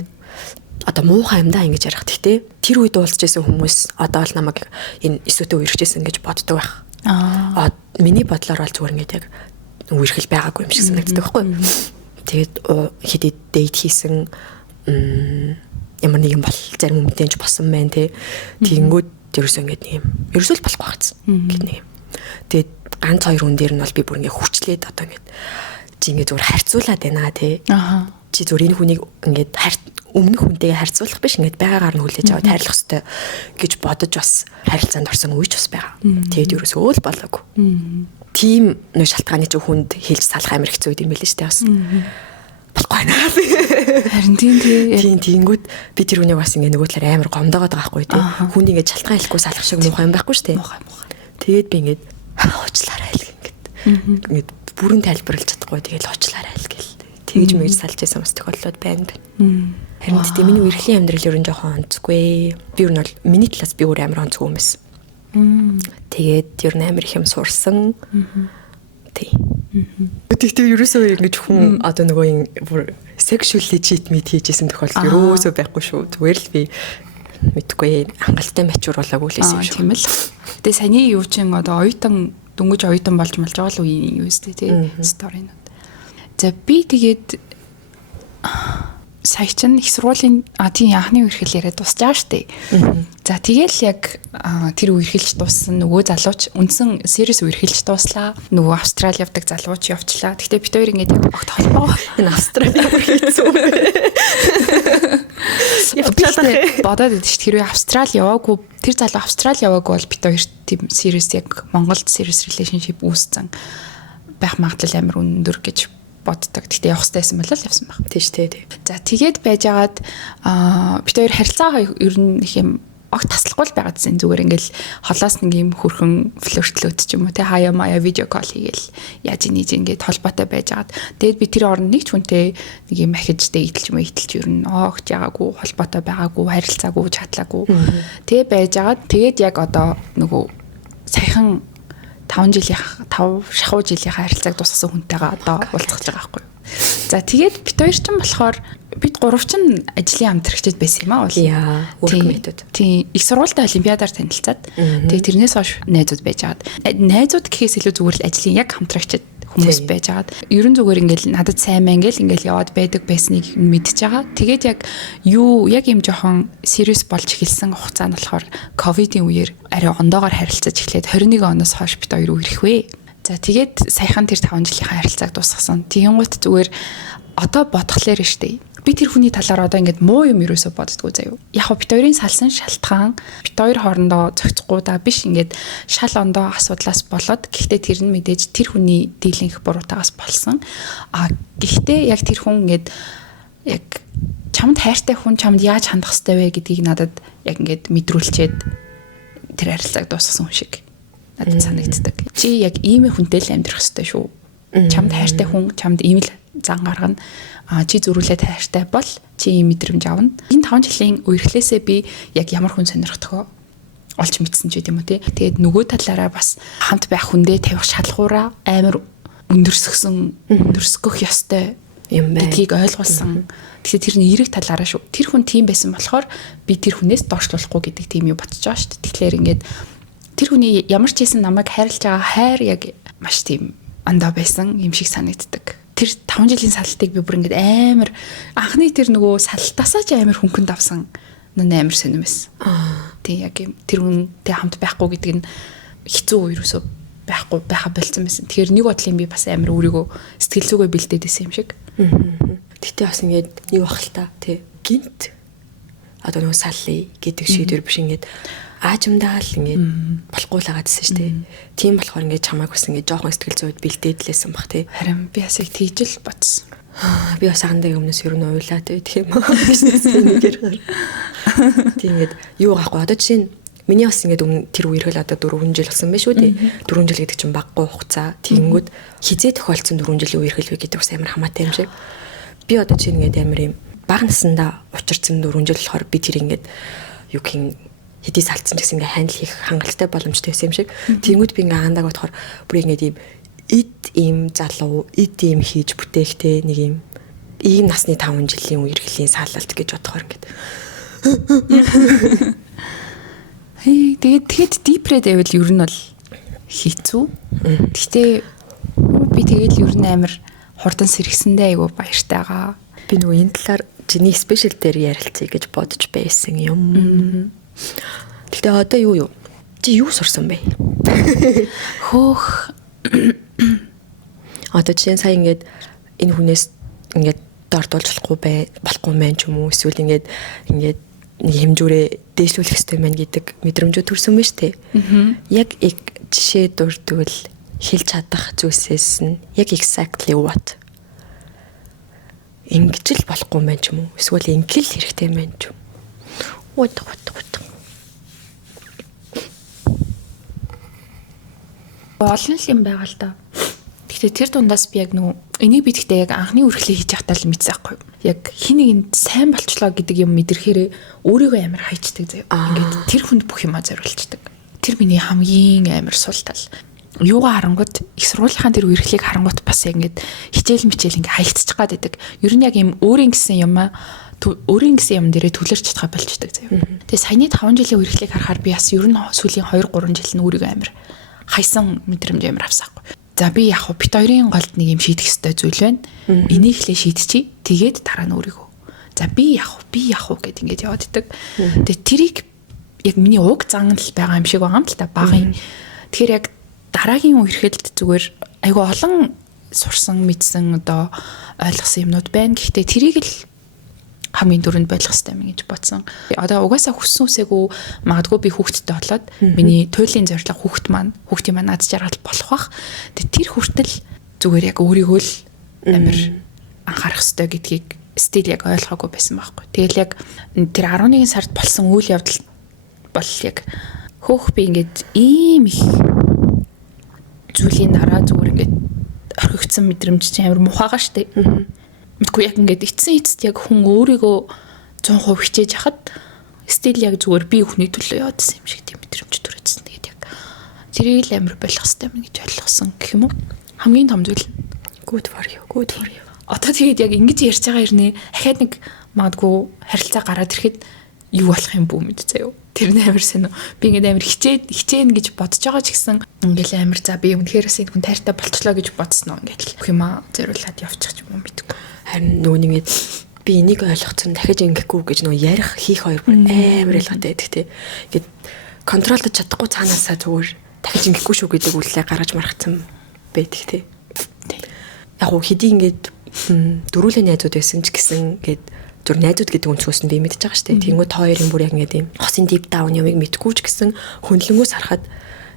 одоо муухай юм да ингэж ярих. Гэхдээ тэр үед уулзж байсан хүмүүс одоо л намайг энэ эсвэтэ үерхжсэн гэж боддог байх. Миний бодлоор бол зүгээр ингээд яг үерхэл байгаагүй юм шиг санагддаг байхгүй. Тэгээд хэдий дейт хийсэн ямар нэг юм бол зарим хүнтэйч болсон байна те. Тэгэнгүүт ерөөсөө ингээд нэг юм ерөөсөө л болохгүй хацсан гэх нэг юм. Тэгээд ганц 2 хүн дээр нь бол би бүр ингээд хүчлээд одоо ингээд чи ингээд зүгээр харьцуулаад байна те. Чи зүгээр энэ хүнийг ингээд өмнөх хүнтэйгээ харьцуулах биш ингээд байгаагаар нь хүлээж аваад хайрлах хэрэгтэй гэж бодож бас харилцаанд орсон үеч бас байгаа. Тэгээд ерөөсөө л болоогүй. Тийм нэг шалтгааны ч хүнд хэлж салах амар хэцүү юм билээ шүү дээ бас. болохгүй байна. Харин тийм. Тиймгүүд би тэр үнийг бас ингээ нөгөө талаар амар гомдоогоод байгаа байхгүй тий. Хүнд ингээ шалтгаан хэлэхгүй салах шиг муухай юм байхгүй шүү дээ. Тэгээд би ингээд уучлаарай л ингээд бүрэн тайлбарлаж чадахгүй тэгээд уучлаарай л гэл. Тэгж мэгж салж байсан бас тохиолдлууд байна. Харин тийм миний үерхлийн амьдрал ер нь жоохон онцгүй. Би ер нь бол миний талаас би өөр амар онцгүй юм байсан. Тэгээд ер нь амар их юм сурсан. Тий. Тэгтээ ерөөсөө ингэж хүн одоо нөгөө юм бүр sexually cheat хийжсэн тохиолдол ерөөсөө байхгүй шүү. Зүгээр л би мэдгүй хангалттай мачууруулаагүй л байсан юм шиг. Тийм л. Тэгээ саяны юу чин одоо оюутан дөнгөж оюутан болж байгаа л үеийн юу өстэй тий сторинууд. За би тэгээд сая чин их сургуулийн тийм анхны үерхэл яриад дуусч байгаа штэ. За тэгэл яг тэр үерхэлж дууссан нөгөө залууч үндсэн сервис үерхэлж дууслаа. Нөгөө Австрали явдаг залууч явчлаа. Гэхдээ бид хоёр ингээд огт холбоо. Энэ Австрали ямар хэцүү юм бэ? Явчлаа. Бодоод байдаг шүү. Хэрвээ Австрали яваагүй тэр залуу Австрали яваагүй бол бид хоёр тийм сервис яг Монголд сервис relationship үүссэн байх магадлал амар өндөр гэж боддог. Гэхдээ явах хэрэгтэйсэн бол явсан баг. Тийм шүү дээ. За тэгээд байжгаад бид хоёр харилцаа ер нь их юм огт таслахгүй л байгаад зэн зүгээр ингээл холоос нэг юм хөрхөн флиртлөөд ч юм уу те хаяа маяа видео кол хийгээл яаж нээж ингээд холбоотой байжгаад тэгээд би тэр оронд нэг ч хүнтэй нэг юм ахиж дээдэлж мэйтэлж ер нь огт ягаагүй холбоотой байгаагүй харилцаагүй чатлаагүй тэгээ байжгаад тэгээд яг одоо нөгөө саяхан 5 шахуу жилийнхаа харилцааг дуусгасан хүнтэйгээ одоо уулзах гэж байгаа байхгүй юу. За тэгээд бид хоёр ч юм болохоор бид гурав ч ажлын хамтрагчид байсан юм аа бол. Work method. Тийм. Их сургуультай олимпиадаар танилцаад тэгээд тэрнээс хойш найзууд байжгаад. Найзууд гэхээс илүү зүгээр л ажлын яг хамтрагчид хүмүүс байжгаад. Ерөн зүгээр ингээл надад сайн мэн ингээл яваад байдаг байсныг мэдчихэж байгаа. Тэгээд яг яг юм жоохон serious болж эхэлсэн хугацаа нь болохоор ковидын үеэр арай ондоогоор харилцаж эхлээд 21 оноос хойш бид хоёр үерх вэ. За тэгээд саяхан тэр 5 жилийнхаа харилцааг дуусгасан. Тэгэнгუთ зүгээр одоо бодглохлоор штэ. Би тэр хүний талаар одоо ингээд муу юм ерөөсө боддгоо заяа. Яг хөө бид хоёрын салсан шалтгаан бид хоёр хоорондоо зохицохгүй да биш ингээд шал ондоо асуудлаас болоод гэхдээ тэр нь мэдээж тэр хүний дийлэнх буруутаагаас болсон. Гэхдээ яг тэр хүн ингээд яг чамд хайртай хүн чамд яаж хандах ёстой вэ гэдгийг надад яг ингээд мэдрүүлчихэд тэр харилцааг дуусгасан хүн шиг надад санагддаг. Чи яг ийм хүнтэй л амьдрах ёстой шүү. Чамд хайртай хүн чамд ийм л зан гаргана. Чи зөрүүлээд хайртай бол чи ийм мэдрэмж авна. Энэ 5 жилийн үерхлээсээ би яг ямар хүн сонирхдохоо олж мэдсэн ч гэдэм үү те. Тэгээд нөгөө талаараа бас хамт байх хүндээ тавих шалгуураа амар өндөрсгөх ёстой юм байна гэдгийг ойлгуулсан. Тэгэхээр тэр нь эерэг талаараа шүү. Тэр хүн тийм байсан болохоор би тэр хүнээс доошлуулахгүй гэдэг тийм юм бодож байгаа шүү дээ. Тэгэхээр ингээд тэр хүний ямар ч хэсэн намайг хайрлаж байгаа хайр яг маш тийм андаа байсан юм шиг санагддаг. Тэр 5 жилийн салтыг би бүр ингээд амар анхны тэр нөгөө салтаасаа ч амар хөнгөнд авсан амар сонирм байсан. Тий яг юм тэр хүнтэй хамт байхгүй гэдэг нь хэцүү ерөөсөө байхгүй байха болцсон байсан. Тэгэхээр нэг бодлын би бас амар өөрийгөө сэтгэл зүгээ бэлдээд байсан юм шиг. Тэгтээ бас ингээд юу бах л та тий гинт одоо нөгөө саллий гэдэг шийдвэр биш ингээд аажимдаа л ингээд болохгүй л байгаадсэн шүү дээ. Тийм болохоор ингээд чамайг бас ингээд жоохон сэтгэл зүйд бэлдээд лээсэн бах тий. Харин би бас их тийжл бодсон. Би бас анхандаа өмнөөс ер нь уйлаад байдаг юм аа. Тийм ингээд юу гахгүй одоо жишээ нь миний бас ингээд өмнө тэр үерхэл одоо 4 жил болсон байх шүү дээ. 4 жил гэдэг чинь баггүй хугацаа. Тэгэнгүүт хизээ тохиолдсон 4 жилийн үерхэл вэ гэдэг бас амар хамаатай юм шиг. Би одоо чинь ингээд амар юм бага насандаа учирсан 4 жил болохоор би тэр ингээд юу гин хэдий салцсан ч гэсэн ингээ хандл хийх хангалттай боломжтой байсан юм шиг. Тэнгүүд би ингээ андаг бодохоор бүр ингээ ийм залуу ийм хийж бүтээгтэй нэг ийм насны 5 жилийн үерхлийн салалт гэж бодохоор ингээ. Тэгээд дипрэд байвал ер нь бол хэцүү. Гэхдээ би тэгээд ер нь амар хурдан сэргсэндээ айгу баяртай байгаа. Би нөгөө энэ талаар чиний спешиал дээр ярилцъя гэж бодож байсан юм. Тэгтээ одоо юу? Чи юу сурсан бэ? Хөөх. Одоо чинь сая ингээд энэ хүнээс ингээд дордуулж болохгүй мэн ч юм уу эсвэл ингээд нэг хэмжүүрээ дээшлүүлэх хэрэгтэй мэн гэдэг мэдрэмжүүд төрсөн байна шүү дээ. Яг жишээ дурдвал хэлж чадах зүйлсээс нь яг exactly what? ингэж л болохгүй мэн ч юм уу? Эсвэл ингэл хэрэгтэй мэн ч юм. What. Олон юм байгаа л да. Гэхдээ тэр дундаас би яг энийг би гэхдээ яг анхны үргэлжлэл хийж явахдаа л мэдсэн байхгүй юу? Яг хин нэгэнд сайн болчлоо гэдэг юм мэдэрхээрээ өөрийгөө амар хайчдаг заяа. Ингээд тэр хүнд бүх юмаа зориулцдаг. Тэр миний хамгийн амар сул тал. Юугаа харангууд их сургуулийнхаа тэр үргэлжлэлийг харангууд бас яг ингээд хичээл мичээл ингээд хаягдчих гад байдаг. Ер нь яг юм өөрийн гэсэн юм дээрээ түлэрч чадхаа болчдөг заяа. Тэгээ саяны 5 жилийн үргэлжлэлийг харахаар би бас ер нь сүүлийн 2-3 жил нь өөрийгөө амар хайсан мэдрэмж амар авсаахгүй. За би яг бит хоёрын голд нэг юм шийдэх ёстой зүйл байна. Энийг л шийдчихье. Тэгээд дараа нь өөрийгөө. За би яг гэд ингээд яваад идэг. Тэгээд тэрийг яг миний уг зан л байгаа юм шиг байгаа юм л та багын. Тэгэхээр яг дараагийн үерхэд зүгээр айгүй олон сурсан, мэдсэн одоо ойлгосон юмнууд байна. Гэхдээ тэрийг л хамгийн дөрөнд байлгах хэрэгтэй юм гэж бодсон. Одоо угаасаа хүссэн үсээгүй магадгүй би хүүхдтэй болоод миний туйлын зорилго хүүхдийн маань над жаргал болох бах. Тэгээ тэр хүртэл зүгээр яг өөрийгөө л амар анхаарах хэрэгтэй гэдгийг стил яг ойлгоогүй байсан байхгүй. Тэгэл яг тэр 11 сард болсон үйл явдал бол яг хөөх би ингээд ийм их зүйлийн дараа зүгээр ингээд орхигдсан мэдрэмж чинь амар мухагаа штэ. Мэдгүй яг ингээд эцэст яг хүн өөрийгөө 100% хичээж хахад стил яг зүгээр би хүний төлөө яваадсан юм шиг тийм мэдрэмж төрөөдсөн. Тэгээд яг тэрийг л амар болох хэрэгтэй юм гэж ойлгосон гэх юм уу? Хамгийн том зүйл. Good for you. Одоо тэгээд яг ингэж ярьж байгаа хэрнээ ахаад нэг магадгүй харилцаа гараад ирэхэд юу болох юм бүү мэд заяа. Тэр нь амар сайн. Би ингээд амар хичээн гэж бодож байгаа ч гэсэн ингээл амар за би үнэхээрээс энэ хүн тайртай болчлоо гэж бодсноо ингээд л юмаа зориулаад явчих юм мэдгүй. Харин нөгөө нэгэд би энийг ойлгоцсон дахиж ингэхгүй гэж нөгөө ярих хийх хоёр бүр амар ялгаатай байдаг те. Ингээд контролдож чадахгүй цаанаасаа зүгээр дахиж ингэхгүй шүү гэдэг үлээ гаргаж маргацсан байдаг те. Яг уу хэдий ингээд дөрүлээ найзууд байсан ч гэсэн ингээд зүр найзууд гэдэг өнцгөөс нь би мэдчихэж байгаа шүү дээ. Тэнгүү та хоёрын бүр яг ингээд юм хосын deep down юмыг мэдгүй ч гэсэн хөндлөнгөөс харахад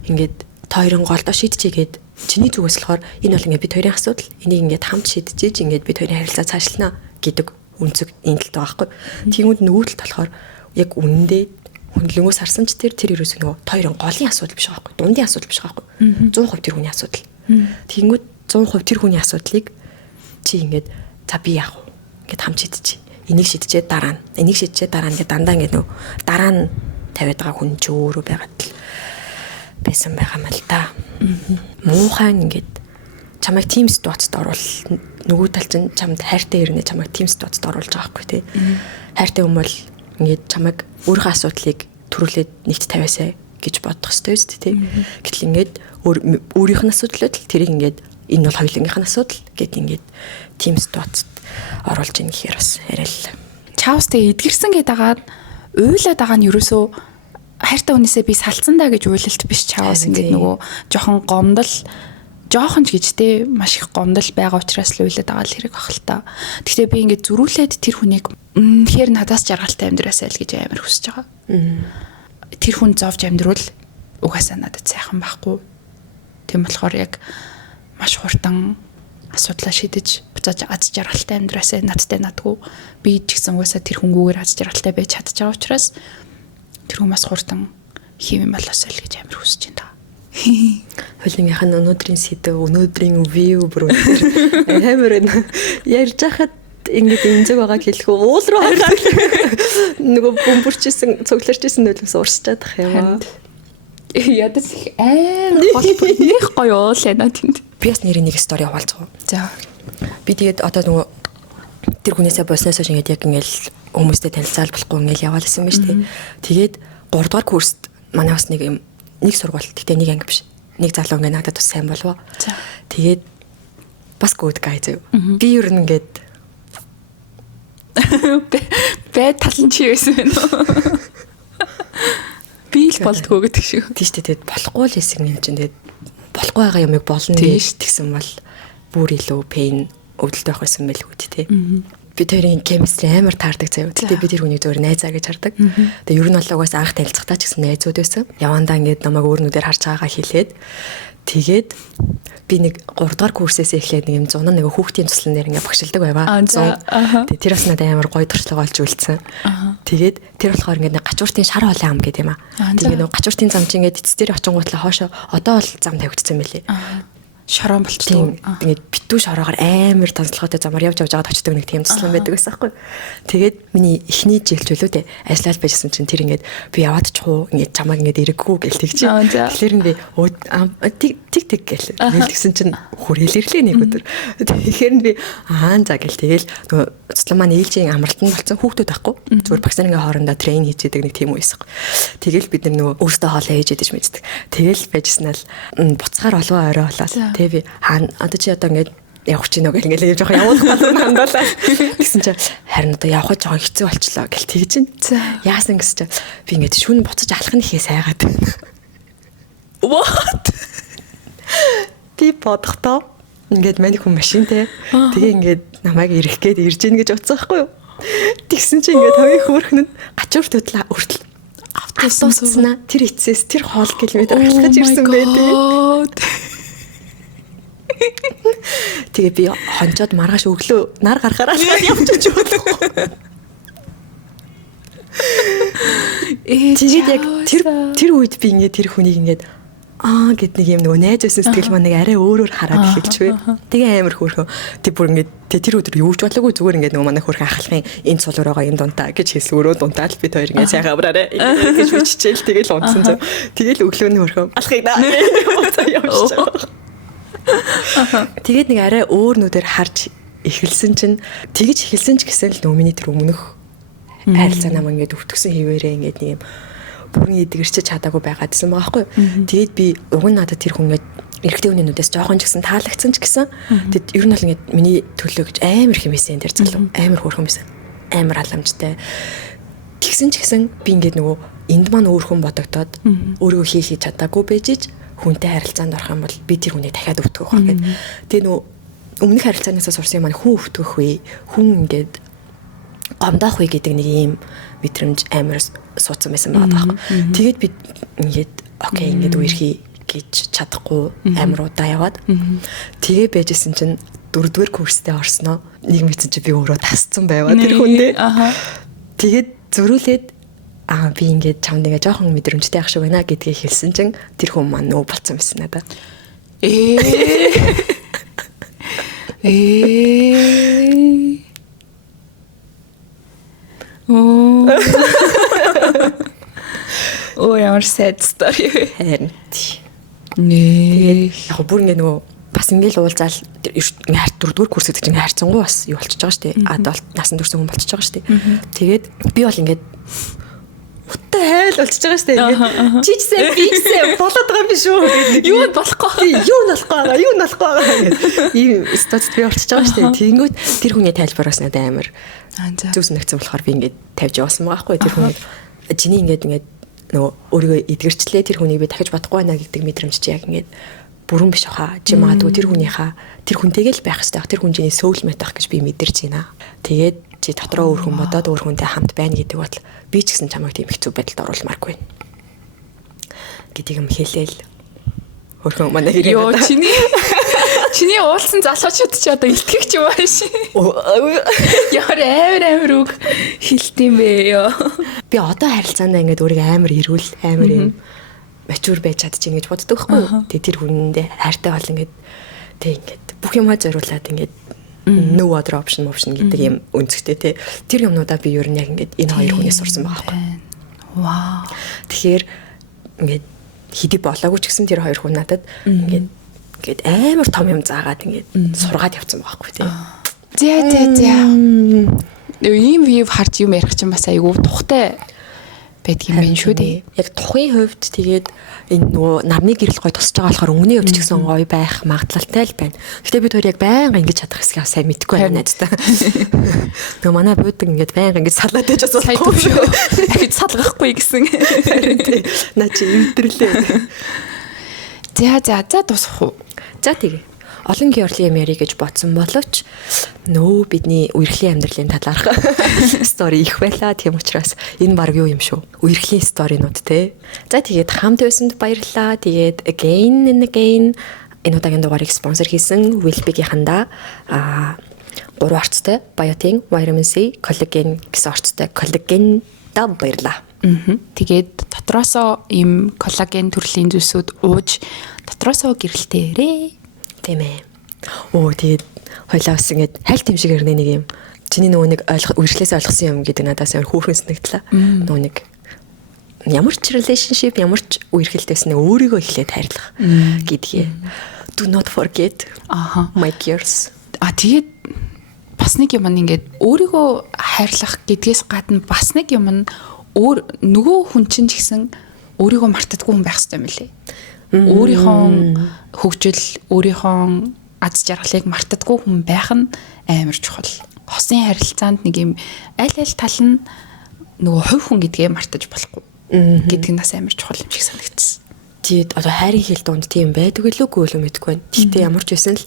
ингээд та хоёрын голдоо шийдчихээд чиний зүгээс болохоор энэ бол ингээд бид хоёрын асуудал. Энийг ингээд хамт шийдчихэж ингээд бид хоёрын харилцаа цаашлана гэдэг үнцэг энэ талд байгаа байхгүй. Тэнгүүд нөгөө талд болохоор яг үнэндээ хөндлөнгөөс харсан ч тэр ерөөс нөгөө та хоёрын голын асуудал биш байгаа байхгүй. Дундын асуудал биш байгаа байхгүй. 100% тэр хүний асуудал. Тэнгүүд 100% тэр хүний асуудлыг чи ингээд за би яах вэ? Ингээд хамт шийдчихье. Энийг шийдчихээ дараа нь. Энийг шийдчихээ дараа нь ингээд дандаа ингээд нөгөө дараа нь тавиад байгаа хүн ч өөрөө байгаад л байсан байгаа юм л да. Муухай ингээд чамайг team ситуацид оруул нөгөө тал чинь чамд хайртай ирнэ чамайг team ситуацид оруулж байгаа байхгүй тий. Хайртай хүн бол ингээд чамайг өөрийнхөө асуудлыг төрүүлээд нэгт тавиасаа гэж бодох ёстой шүү дээ тий. Гэтэл ингээд өөрийнх нь асуудал л тэрийг ингээд энэ бол хоёулынх нь асуудал гэд ингээд team ситуацид оруулж ийн гэхээр бас арай л чаустай эдгэрсэн гэдэг агаад уйлаад байгаа нь ерөөсөө хайртай хүнээсээ би салцсандаа гэж уйлалт биш чаус ингээд нөгөө жоохон ч гэж те маш их гомдол байгаа учраас л уйлаад байгаа л хэрэг бах л та. Гэхдээ би ингээд зөрүүлээд тэр хүнийг үнэхээр надаас жаргалтай амьдраасай л гэж амар хүсэж байгаа. Тэр хүн зовж амьдруул угаасаа надад сайхан байхгүй. Тийм болохоор яг маш хурдан асуудлаа шийдэж буцааж аз жаргалтай амьдраасай надтай надгүй би ч гэсэн угаасаа тэр хүнгүүгээр аз жаргалтай байж чадж байгаа учраас тэр хүмүүс хурдан хийм болоосай л гэж амар хүсэж байна. Хөлнийх нь өнөөдрийн сэдв өнөөдрийн view бүр амар ярьж хахад ингээд эмзэг байгааг хэлэхүү уул руу хараад нөгөө бөмбөрчсэн цугларчсэн нөлөөс урсчаад ах юм аа. Ядаж их амар холбоо нэх гоё уул яна тэнд. Би бас нэрийн нэг стори хаваалцгаа. За. Би тэгээд одоо нөгөө тэр хүнээсээ болсноос хойш ингээд яг ингээл хүмүүстэй танилцаал болохгүй ингээл яваал гэсэн юм шүү дээ. Тэгээд 3 дугаар курст манай бас нэг сургууль гэхдээ нэг анги биш. Нэг залуу ингээд надад бас сайн болов. За. Тэгээд бас good guy зөө. Би ер нь ингээд бай талан чи байсан байна уу? Би л болдгоо гэдэг шиг. Тийм шүү дээ. Тэгээд болохгүй л хэсэг юм чинь тэгээд болохгүй байгаа юмыг болно гэж тэгсэн бол бүр илүү pain өвдөлт байх байсан байл үү тий. Би би тэрийн chemistry амар таардаг заяа. Тэгтээ би тэр хүнийг зөвөр найзаа гэж хардаг. Тэгээ ер нь бол угаас анх танилцахтаа ч гэсэн найзууд байсан. Явандаа ингээд намайг өөрнүүдээр харж байгаагаа хэлээд тэгээд би нэг 3 дугаар курсээс эхлээд нэг юм 100 нэг хүүхдийн туслан дээр ингээд багшилдаг байваа. Тэгээд тэр бас надад амар гоё туршлага олж үлдсэн. Тэгээд тэр болохоор ингээд нэг гачууртын шар хоолой ам гэдэг юм аа. Тэгээд нэг гачууртын зам чинь ингээд эцэс дээр очингуутлаа хоошо одоо бол зам тавигдсан байлээ. Шорон болчихсон. Тэгээд битүү шороогоор амар тансалгаатай замаар явж байгаа очдог нэг тийм туслан байдаг байсан байхгүй. Тэгээд миний эхний жил ч үлээ ажиллаад байжсэн чинь тэр ингээд би яваад ч хуу ингээд чамайг ингээд ирэггүй гэл тэгж. Тэгэхээр би тиг гэл. Хэлсэн чинь хүрэл ирлээ нэг өдөр. Тэгэхээр би за гэл тэгэл нөгөө туслан маань ээлжийн амралтанд болсон хүүхдүүд байхгүй. Зүгээр багсаар ингээд хоорондоо трейн хийж идэг нэг тийм үе байсан. Тэгэл бид нар нөгөө өөртөө хоолоо хийж идэж мэддэг. Тэгэл байжснаа л буцахаар олгоо орой болоод тэгээ би одоо чи одоо ингээд явах чинь нөгөө ингээд явж байгаа явуулах болсон хандуулаа гэсэн чинь харин одоо явах жоохон хэцүү болчлоо гэл тэгж чинь яасан гэсэн чинь би ингээд шүн буцаж алах нь ихээ сайгаад what би бодохдоо ингээд мань хүн машинтэй тэгээ ингээд намайг ирэх гээд ирж ийн гэж утсан байхгүй юу тэгсэн чинь ингээд хоёрын хөөрхөн нь гачуурт утлаа өртөл автобуснаа тэр эцэс тэр хоол километр алхаж ирсэн байдаг. Тэгээ би хончоод маргааш өглөө нар гарахаараа явчихж өгдөг. Тэгээд яг тэр үед би ингээд тэр хүнийг ингээд гэд нэг юм нөгөө найз байсан сэтгэл маань нэг арай өөрөөр хараад эхэлчихвэ. Тэгээ амар хөөрхөн. Тэг бүр ингээд тэр өдөр юу ч болоогүй зүгээр ингээд нөгөө манай хөөрхөн ахалхын энэ цулуур байгаа энэ дунтаа гэж хэлсэн өрөө дунтаа л бид хоёр ингээд сайхан авраарэ гэж биччихэл тэгэл унтсан зав. Тэгэл өглөөний хөөрхөн алхах даа. Тэгээд нэг арай өөр нүдээр харж эхэлсэн чинь тэгж эхэлсэн ч гэсэн л нөгөө миний тэр өмнөх харилцаа намайг ингээд өвтгсөн хിവэрээ ингээд нэг юм бүрэн эдгэрчиж чадаагүй байгаад гэсэн байгаа байхгүй. Тэгээд би уг нь надад тэр хүн ингээд эрэгтэй хүний нүдээс жоохон ч гэсэн таалагдсан ч гэсэн тэгэд ер нь бол ингээд миний төлөө гэж амар хэмээсэн тэр залуу амар хөөрхөн байсан. Амар халамжтай. Тэгсэн ч гэсэн би ингээд нөгөө энд маань өөр хүн бодогдоод өөрийгөө хийж чадаагүй байжиж хүнтэй харилцаанд орох юм бол би тэр хүнийг дахиад өвтгөх байх гэдэг. Тэгээ нөгөө өмнөх харилцаанаасаа сурсан юм маань хүн өвтгөх вэ? Хүн ингээд гомдоох вэ гэдэг нэг юм мэдрэмж амар суудсан байсан байгаа байхгүй. Тэгээд би ингээд окей ингээд үерхий гэж чадахгүй амар удаа яваад тэгээ байжсэн чинь 4-р курстэй орсноо нэг мэдсэн чи би өөрөө тасцсан байваа тэр хүндээ. Тэгээд зөрүүлээд би ингээд чамд ингээ жоохон мэдрэмжтэй ах шиг байна гэдгийг хэлсэн чинь тэр хүн маань нөө болцсон байсан надад. Ямар sad story. Тэгээд яг бүр ингээ нөгөө бас ингээл уулзаал ингээ 4-р курс гэдэг чинь хайрцангуй бас юу болчихж байгаа шүү дээ. Адалт насан турш хүн болчихж байгаа шүү дээ. Тэгээд би бол ингээд утаа хайл болчихж байгаа шүү дээ. Ингээд чичсэн бийсэн болоод байгаа юм шүү гэдэг. Юу болохгүй. Юу болохгүй гэдэг. Ийм статус би болчихж байгаа шүү дээ. Тэгэнгүүт тэр хүний тайлбараас надад амар зүс нэгцэн болохоор би ингээд тавьж явуулсан байгаа байхгүй. Тэр хүний чиний ингээд нөгөө өөрийгөө эдгэрчлээ тэр хүнийг би дахиж бодохгүй байна гэдэг мэдрэмж чи яг ингээд бүрэн биш хаа. Чи магадгүй тэр хүнтэйгээ л байх хэрэгтэй. Тэр хүн чиний сөүлмэт байх гэж би мэдэрч байна. Тэгээд чи дотроо өөр хүн бодоод өөр хүнтэй хамт байна гэдэг бол би ч гэсэн чамайг тийм хэцүү байдалд оруулмааргүй. Гэдэг юм хэлээл. Хөрхөн манай хэрэг надаа. Чиний уулсан залуучууд ч одоо илтгэгч юм ааш. Яар амар үг хэлтийм бэ ёо. Би одоо харилцаандаа ингээд өөрийгөө амар эрүүл амар юм мачур байж чадчих ингэж боддог байхгүй юу. Тэгээ тэр хүндээ хайртай бол ингээд тэг ингээд бүх юмаа зориулаад ингээд no other option гэдэг юм үнцгтэй те. Тэр юмнуудаа би ер нь яг ингээд энэ хоёр хүнээс сурсан байгаа байхгүй. Вау. Тэгэхээр ингээд хэдий болоогүй ч гэсэн тэр хоёр хүн надад ингээд амар том юм заагаад ингээд сургаад явцсан байхгүй тий. За. Ийм вив харж юм ярих чинь бас айгүй тухтай байдаг юм байна шүү дээ. Яг тухын хувьд тэгээд энэ нөгөө нарны гэрэл гой тусч байгаа болохоор өнгөний хувьд ч гэсэн гоё байх магадлалтай л байна. Гэтэ бид хоёр яг байнга ингэж чадах хэсгийг сайн мэдгүй байна надад. Нөгөө манай буудаг ингэж байнга ингэж салаад байж асуулахгүй шүү. Ахиж салгахгүй гэсэн. Наа чи өвдөрлөө. За тусах уу? За тэгээ. Олон георлын юм ярих гэж бодсон боловч нөө бидний үерхлийн амьдралын талаарх стори их байла. Тийм учраас энэ баг юу юм шүү. Үерхлийн сторинууд те. За тэгээд хамт байсанд баярлалаа. Тэгээд again and again энэ удаагийн дугаарыг спонсор хийсэн Wellbeing-ийнхандаа 3 орцтой биотин, vitamin C, коллаген гэсэн орцтой коллагендаа баярлалаа. Тэгээд дотроосоо ийм коллаген төрлийн зүйлсүүд ууж дотроосоо гэрэлтээрээ. Тийм ээ. Тэгээд хойлоо бас ингэж хайлт юм шиг ирнэ нэг юм. Чиний нөгөө нэг үргэлжлээс ойлгосон юм гэдэг надаас амар хөөрхөн санагдлаа. Нөгөө нэг ямар ч relationship, ямар ч үерхэлтэйснээ өөрийгөө эхлээд хайрлах гэдгийг. Do not forget my gears. Тэгээд бас нэг юм ингээд өөрийгөө хайрлах гэдгээс гадна бас нэг юм нь нөгөө хүн чинь ч гэсэн өөрийгөө мартадаггүй хүн байх хэрэгтэй юм лээ. Өөрийнхөө хөгжил, өөрийнхөө аз жаргалыг мартадаггүй хүн байх нь амар чухал. Хосын харилцаанд нэг юм аль тал нь нөгөө хувь хүн гэдгээ мартаж болохгүй гэдэг нь бас амар чухал юм шиг санагдсан. Тэгээд одоо хайрын хэл донд тийм байдаг үлээгүй л мэдгүй байна. Гэхдээ ямар ч байсан л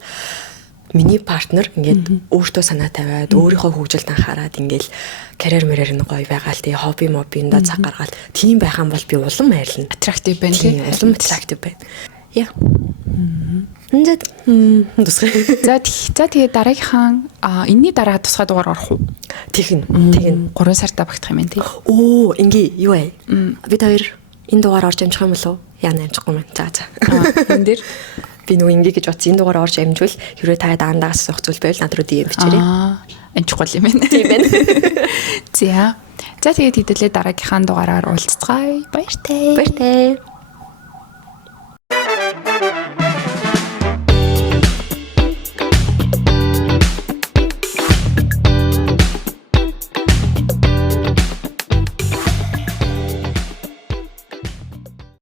миний партнер ингээд өөртөө санаа тавиад өөрийнхөө хөгжилд анхаарад ингээд карьер мэрээр нь гоё байгаал тий хобби мобиндаа цаг гаргаад тийм байх юм бол би улам хайрлна. Attractive байна тий. Улам attractive байна. Яа. За тэгээд дараагийнхаа энэний дараа тусгай дугаар орох уу? Тэгнь. 3 сартаа багтах юм байна тий. Ингээ юу вэ? Бид хоёр энэ дугаар орж амжих юм болов уу? Яа амжихгүй юм. За. Энэ дээр би нөгөө ингээ гэж бодсон. Энэ дугаар орж амжвал хэрвээ та даандаас асуух зүйл байвал над руу DM бичээрэй. Амжихгүй юм байна. Тийм байна. За тэгээд хэдүүлээ дараагийнхаа дугаараар уулзцгаая. Баяртай. Баяртай.